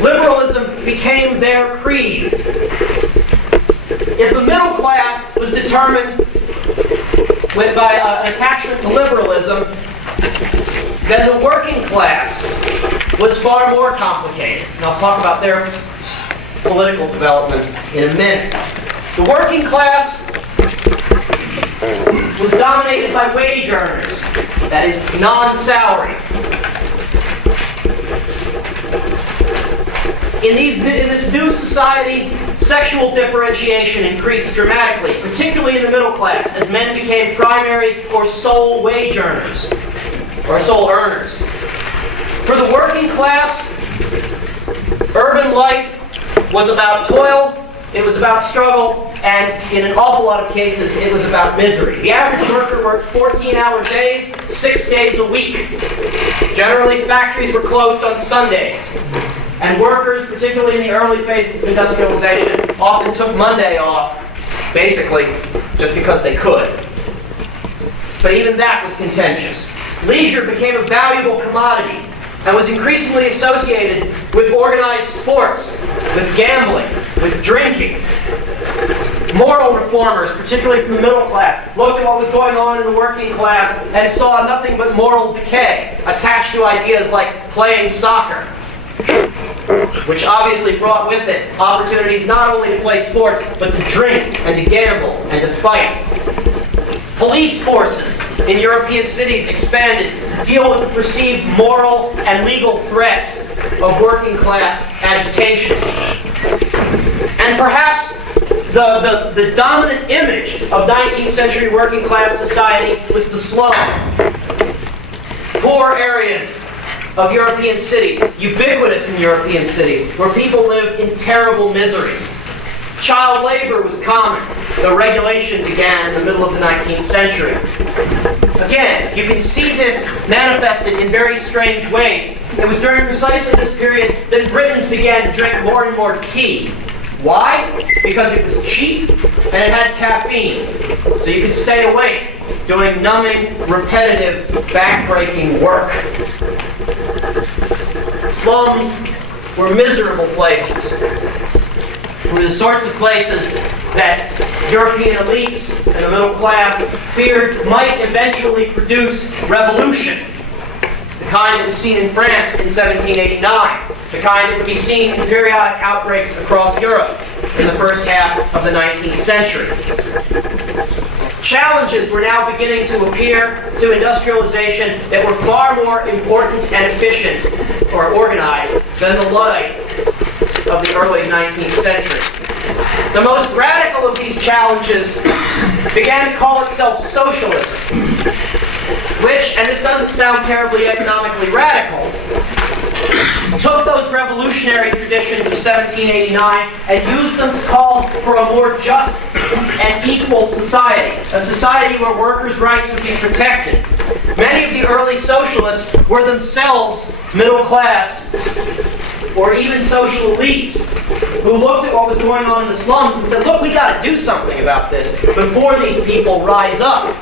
Liberalism became their creed. If the middle class was determined by attachment to liberalism, then the working class was far more complicated. And I'll talk about their political developments in a minute. The working class was dominated by wage earners, that is, non-salary. In this new society, sexual differentiation increased dramatically, particularly in the middle class, as men became primary or sole wage earners, or sole earners. For the working class, urban life was about toil, it was about struggle, and in an awful lot of cases, it was about misery. The average worker worked 14-hour days, 6 days a week. Generally, factories were closed on Sundays. And workers, particularly in the early phases of industrialization, often took Monday off, basically, just because they could. But even that was contentious. Leisure became a valuable commodity and was increasingly associated with organized sports, with gambling, with drinking. Moral reformers, particularly from the middle class, looked at what was going on in the working class and saw nothing but moral decay attached to ideas like playing soccer, which obviously brought with it opportunities not only to play sports, but to drink and to gamble and to fight. Police forces in European cities expanded to deal with the perceived moral and legal threats of working class agitation. And perhaps the dominant image of 19th century working class society was the slum. Poor areas of European cities, ubiquitous in European cities, where people lived in terrible misery. Child labor was common, though regulation began in the middle of the 19th century. Again, you can see this manifested in very strange ways. It was during precisely this period that Britons began to drink more and more tea. Why? Because it was cheap and it had caffeine. So you could stay awake doing numbing, repetitive, back-breaking work. Slums were miserable places. Were the sorts of places that European elites and the middle class feared might eventually produce revolution. The kind that was seen in France in 1789. The kind that would be seen in periodic outbreaks across Europe in the first half of the 19th century. Challenges were now beginning to appear to industrialization that were far more important and efficient or organized than the Luddite of the early 19th century. The most radical of these challenges began to call itself socialism, which, and this doesn't sound terribly economically radical, took those revolutionary traditions of 1789 and used them to call for a more just and equal society, a society where workers' rights would be protected. Many of the early socialists were themselves middle class or even social elites who looked at what was going on in the slums and said, look, we got to do something about this before these people rise up.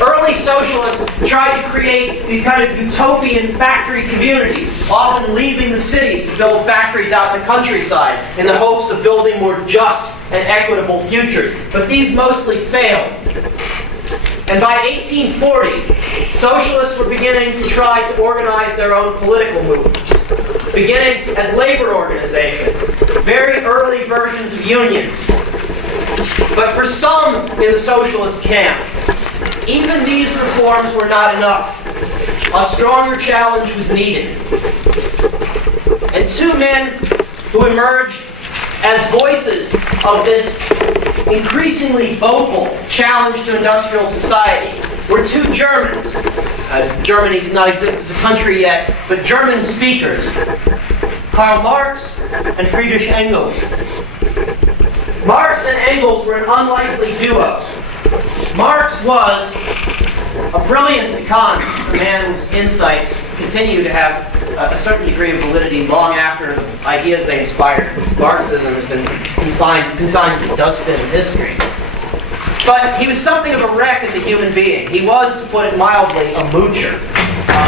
Early socialists tried to create these kind of utopian factory communities, often leaving the cities to build factories out in the countryside in the hopes of building more just and equitable futures. But these mostly failed. And by 1840, socialists were beginning to try to organize their own political movements, beginning as labor organizations, very early versions of unions. But for some in the socialist camp, even these reforms were not enough. A stronger challenge was needed. And two men who emerged as voices of this increasingly vocal challenge to industrial society were two Germans. Germany did not exist as a country yet, but German speakers, Karl Marx and Friedrich Engels. Marx and Engels were an unlikely duo. Marx was a brilliant economist, a man whose insights continue to have a certain degree of validity long after the ideas they inspired. Marxism has been consigned to the dustbin of history. But he was something of a wreck as a human being. He was, to put it mildly, a moocher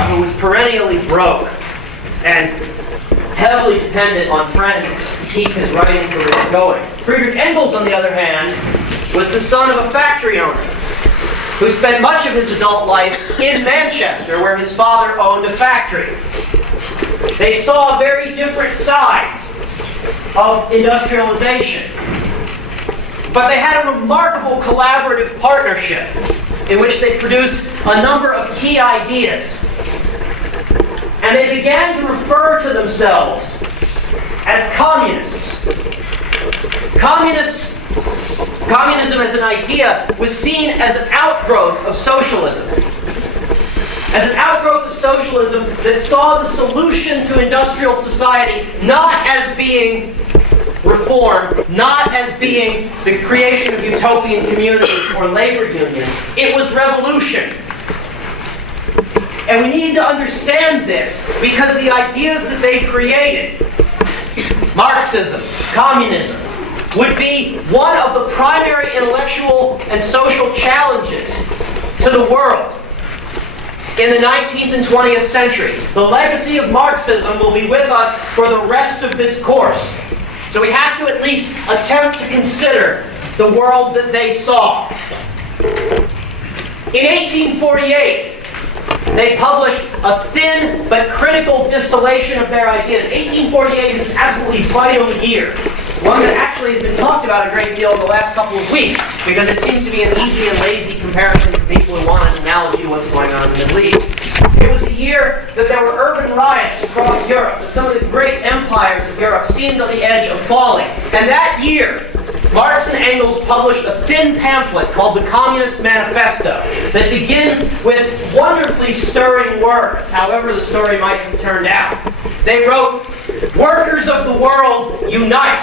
who was perennially broke and heavily dependent on friends to keep his writing career going. Friedrich Engels, on the other hand, was the son of a factory owner who spent much of his adult life in Manchester, where his father owned a factory. They saw very different sides of industrialization, but they had a remarkable collaborative partnership in which they produced a number of key ideas. And they began to refer to themselves as communists. Communism as an idea was seen as an outgrowth of socialism. As an outgrowth of socialism that saw the solution to industrial society not as being reform, not as being the creation of utopian communities or labor unions. It was revolution. And we need to understand this because the ideas that they created, Marxism, communism, would be one of the primary intellectual and social challenges to the world in the 19th and 20th centuries. The legacy of Marxism will be with us for the rest of this course. So we have to at least attempt to consider the world that they saw. In 1848, they published a thin but critical distillation of their ideas. 1848 is an absolutely vital year. One that actually has been talked about a great deal in the last couple of weeks because it seems to be an easy and lazy comparison for people who want an analogy to what's going on in the Middle East. It was the year that there were urban riots across Europe, that some of the great empires of Europe seemed on the edge of falling. And that year, Marx and Engels published a thin pamphlet called the Communist Manifesto that begins with wonderfully stirring words, however the story might have turned out. They wrote, Workers of the world, unite.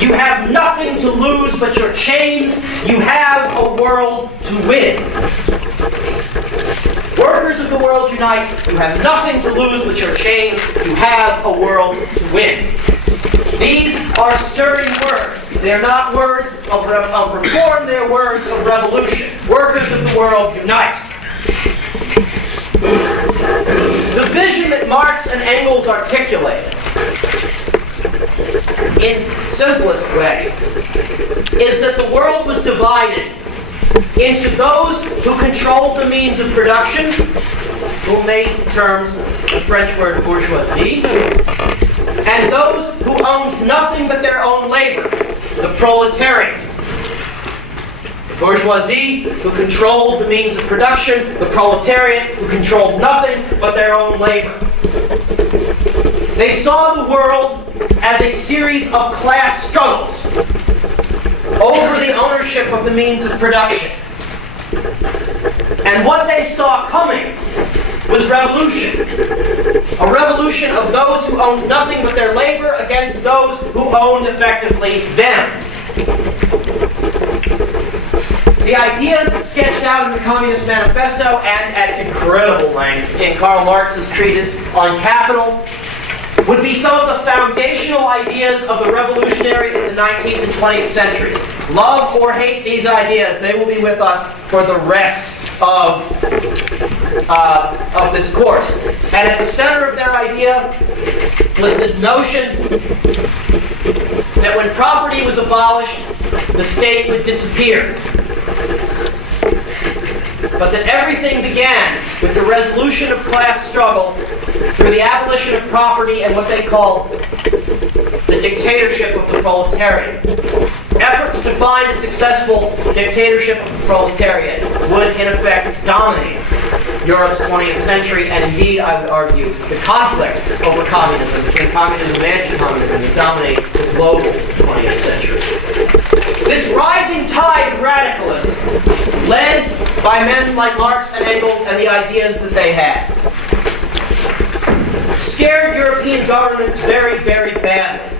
You have nothing to lose but your chains. You have a world to win. Workers of the world, unite. You have nothing to lose but your chains. You have a world to win. These are stirring words. They are not words of reform, they are words of revolution. Workers of the world, unite. The vision that Marx and Engels articulated, in simplest way, is that the world was divided into those who controlled the means of production, whom they termed the French word bourgeoisie, and those who owned nothing but their own labor, the proletariat. The bourgeoisie, who controlled the means of production, the proletariat, who controlled nothing but their own labor. They saw the world as a series of class struggles over the ownership of the means of production. And what they saw coming was revolution. A revolution of those who owned nothing but their labor against those who owned effectively them. The ideas sketched out in the Communist Manifesto and at incredible length in Karl Marx's treatise on Capital would be some of the foundational ideas of the revolutionaries of the 19th and 20th centuries. Love or hate these ideas, they will be with us for the rest of this course. And at the center of their idea was this notion that when property was abolished, the state would disappear. But that everything began with the resolution of class struggle through the abolition of property and what they call the dictatorship of the proletariat. Efforts to find a successful dictatorship of the proletariat would, in effect, dominate Europe's 20th century, and indeed, I would argue, the conflict over communism, between communism and anti-communism, would dominate the global 20th century. This rising tide of radicalism, led by men like Marx and Engels and the ideas that they had, scared European governments very, very badly.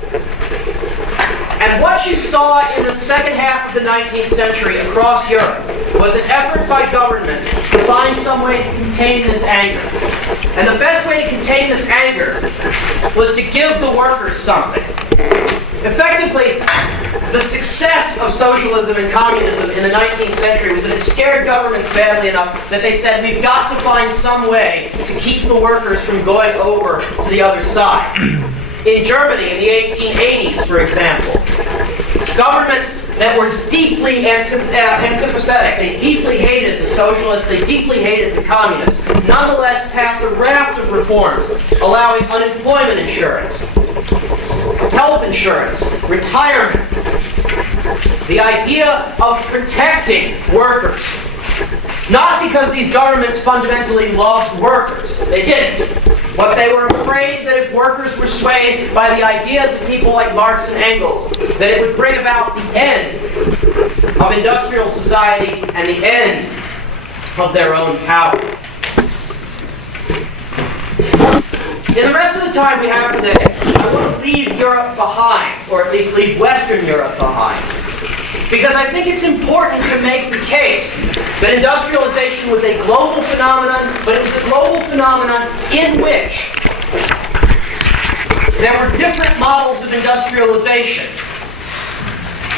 And what you saw in the second half of the 19th century across Europe was an effort by governments to find some way to contain this anger. And the best way to contain this anger was to give the workers something. Effectively, the success of socialism and communism in the 19th century was that it scared governments badly enough that they said, we've got to find some way to keep the workers from going over to the other side. In Germany in the 1880s, for example, governments that were deeply antipathetic, they deeply hated the socialists, they deeply hated the communists, nonetheless passed a raft of reforms allowing unemployment insurance, health insurance, retirement, the idea of protecting workers. Not because these governments fundamentally loved workers. They didn't. But they were afraid that if workers were swayed by the ideas of people like Marx and Engels, that it would bring about the end of industrial society and the end of their own power. In the rest of the time we have today, I want to leave Europe behind, or at least leave Western Europe behind. Because I think it's important to make the case that industrialization was a global phenomenon, but it was a global phenomenon in which there were different models of industrialization.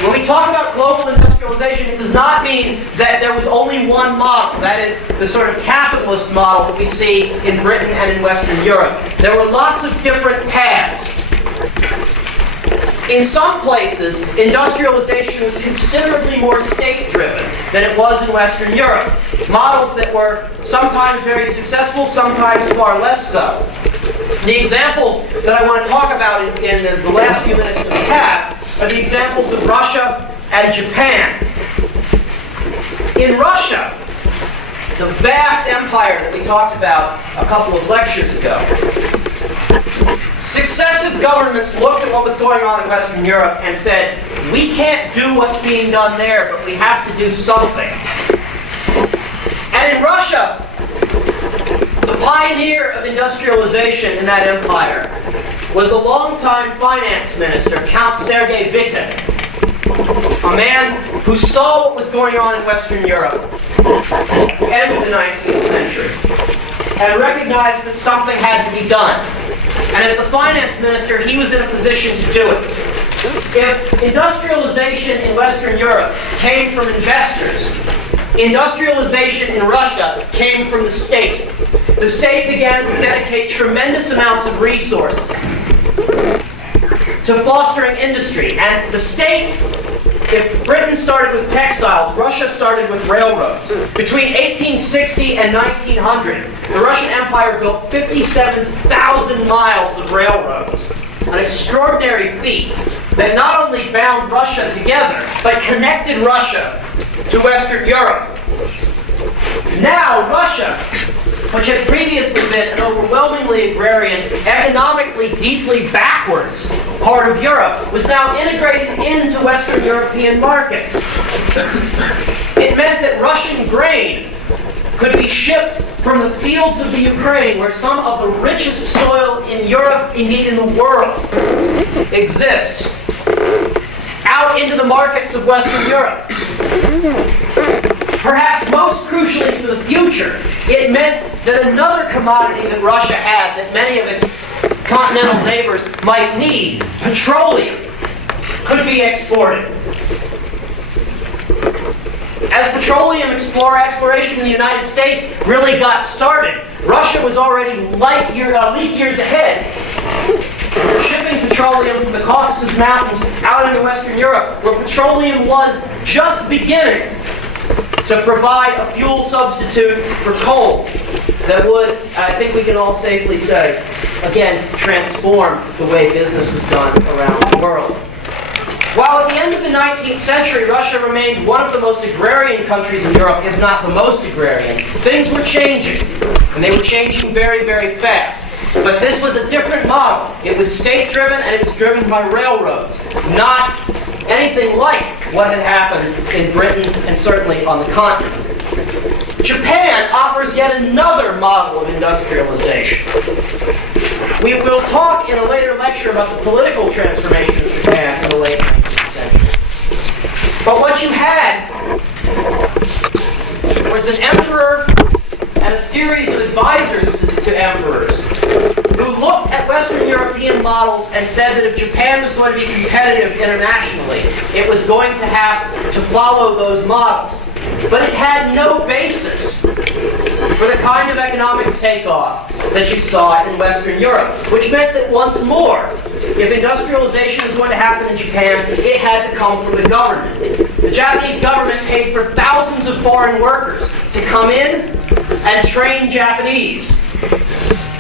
When we talk about global industrialization, it does not mean that there was only one model. That is the sort of capitalist model that we see in Britain and in Western Europe. There were lots of different paths. In some places, industrialization was considerably more state-driven than it was in Western Europe. Models that were sometimes very successful, sometimes far less so. The examples that I want to talk about in the last few minutes that we have are the examples of Russia and Japan. In Russia, the vast empire that we talked about a couple of lectures ago, successive governments looked at what was going on in Western Europe and said, we can't do what's being done there, but we have to do something. And in Russia, the pioneer of industrialization in that empire was the longtime finance minister, Count Sergei Witte, a man who saw what was going on in Western Europe at the end of the 19th century and recognized that something had to be done. And as the finance minister, he was in a position to do it. If industrialization in Western Europe came from investors, industrialization in Russia came from the state. The state began to dedicate tremendous amounts of resources to fostering industry. And the state, if Britain started with textiles, Russia started with railroads. Between 1860 and 1900, the Russian Empire built 57,000 miles of railroads. An extraordinary feat that not only bound Russia together, but connected Russia to Western Europe. Now, Russia, which had previously been an overwhelmingly agrarian, economically deeply backwards part of Europe, was now integrated into Western European markets. It meant that Russian grain could be shipped from the fields of the Ukraine, where some of the richest soil in Europe, indeed in the world, exists, out into the markets of Western Europe. Perhaps most crucially for the future, it meant that another commodity that Russia had that many of its continental neighbors might need, petroleum, could be exported. As petroleum exploration in the United States really got started, Russia was already leap years ahead. Shipping petroleum from the Caucasus Mountains out into Western Europe, where petroleum was just beginning to provide a fuel substitute for coal that would, I think we can all safely say, again, transform the way business was done around the world. While at the end of the 19th century, Russia remained one of the most agrarian countries in Europe, if not the most agrarian, things were changing, and they were changing very, very fast. But this was a different model. It was state-driven, and it was driven by railroads, not anything like what had happened in Britain and certainly on the continent. Japan offers yet another model of industrialization. We will talk in a later lecture about the political transformation of Japan in the late 19th century. But what you had was an emperor and a series of advisors to emperors who looked at Western European models and said that if Japan was going to be competitive internationally, it was going to have to follow those models. But it had no basis for the kind of economic takeoff that you saw in Western Europe, which meant that once more, if industrialization was going to happen in Japan, it had to come from the government. The Japanese government paid for thousands of foreign workers to come in and train Japanese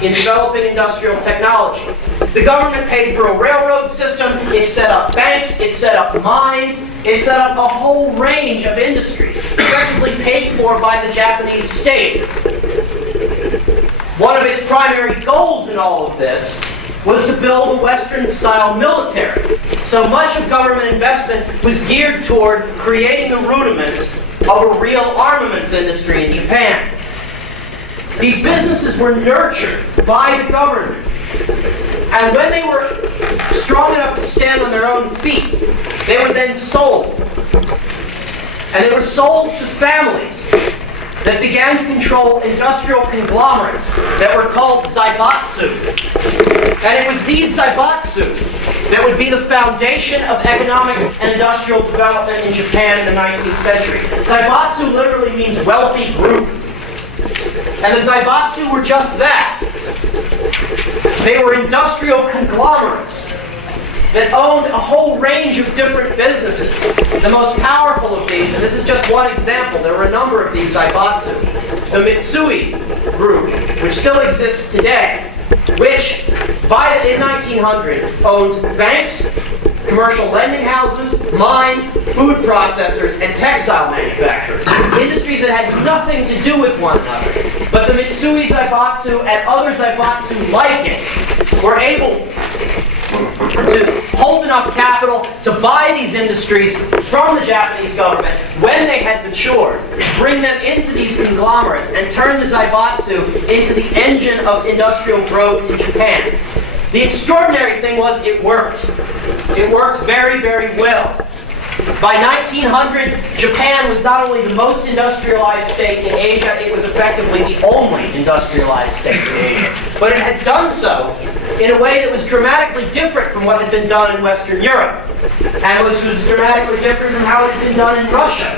in developing industrial technology. The government paid for a railroad system, it set up banks, it set up mines, it set up a whole range of industries, effectively paid for by the Japanese state. One of its primary goals in all of this was to build a Western-style military. So much of government investment was geared toward creating the rudiments of a real armaments industry in Japan. These businesses were nurtured by the government. And when they were strong enough to stand on their own feet, they were then sold. And they were sold to families that began to control industrial conglomerates that were called zaibatsu. And it was these zaibatsu that would be the foundation of economic and industrial development in Japan in the 19th century. Zaibatsu literally means wealthy group. And the zaibatsu were just that. They were industrial conglomerates that owned a whole range of different businesses. The most powerful of these, and this is just one example, there were a number of these zaibatsu. The Mitsui Group, which still exists today, which in 1900 owned banks, commercial lending houses, mines, food processors, and textile manufacturers. Industries that had nothing to do with one another. But the Mitsui Zaibatsu and other Zaibatsu like it were able to hold enough capital to buy these industries from the Japanese government when they had matured, bring them into these conglomerates, and turn the zaibatsu into the engine of industrial growth in Japan. The extraordinary thing was it worked. It worked very, very well. By 1900, Japan was not only the most industrialized state in Asia, it was effectively the only industrialized state in Asia. But it had done so in a way that was dramatically different from what had been done in Western Europe. And it was dramatically different from how it had been done in Russia.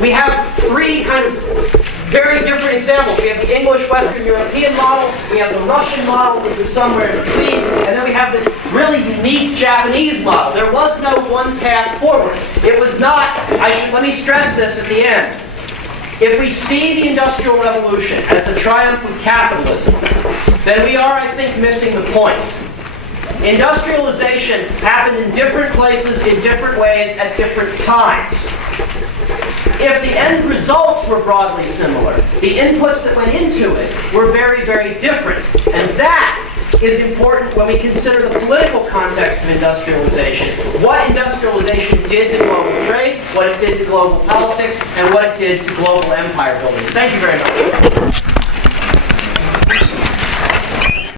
We have three kind of very different examples. We have the English Western European model, we have the Russian model, which is somewhere in between, and then we have this really unique Japanese model. There was no one path forward. It was not, let me stress this at the end. If we see the Industrial Revolution as the triumph of capitalism, then we are, I think, missing the point. Industrialization happened in different places, in different ways, at different times. If the end results were broadly similar, the inputs that went into it were very, very different. And that is important when we consider the political context of industrialization. What industrialization did to global trade, what it did to global politics, and what it did to global empire building. Thank you very much.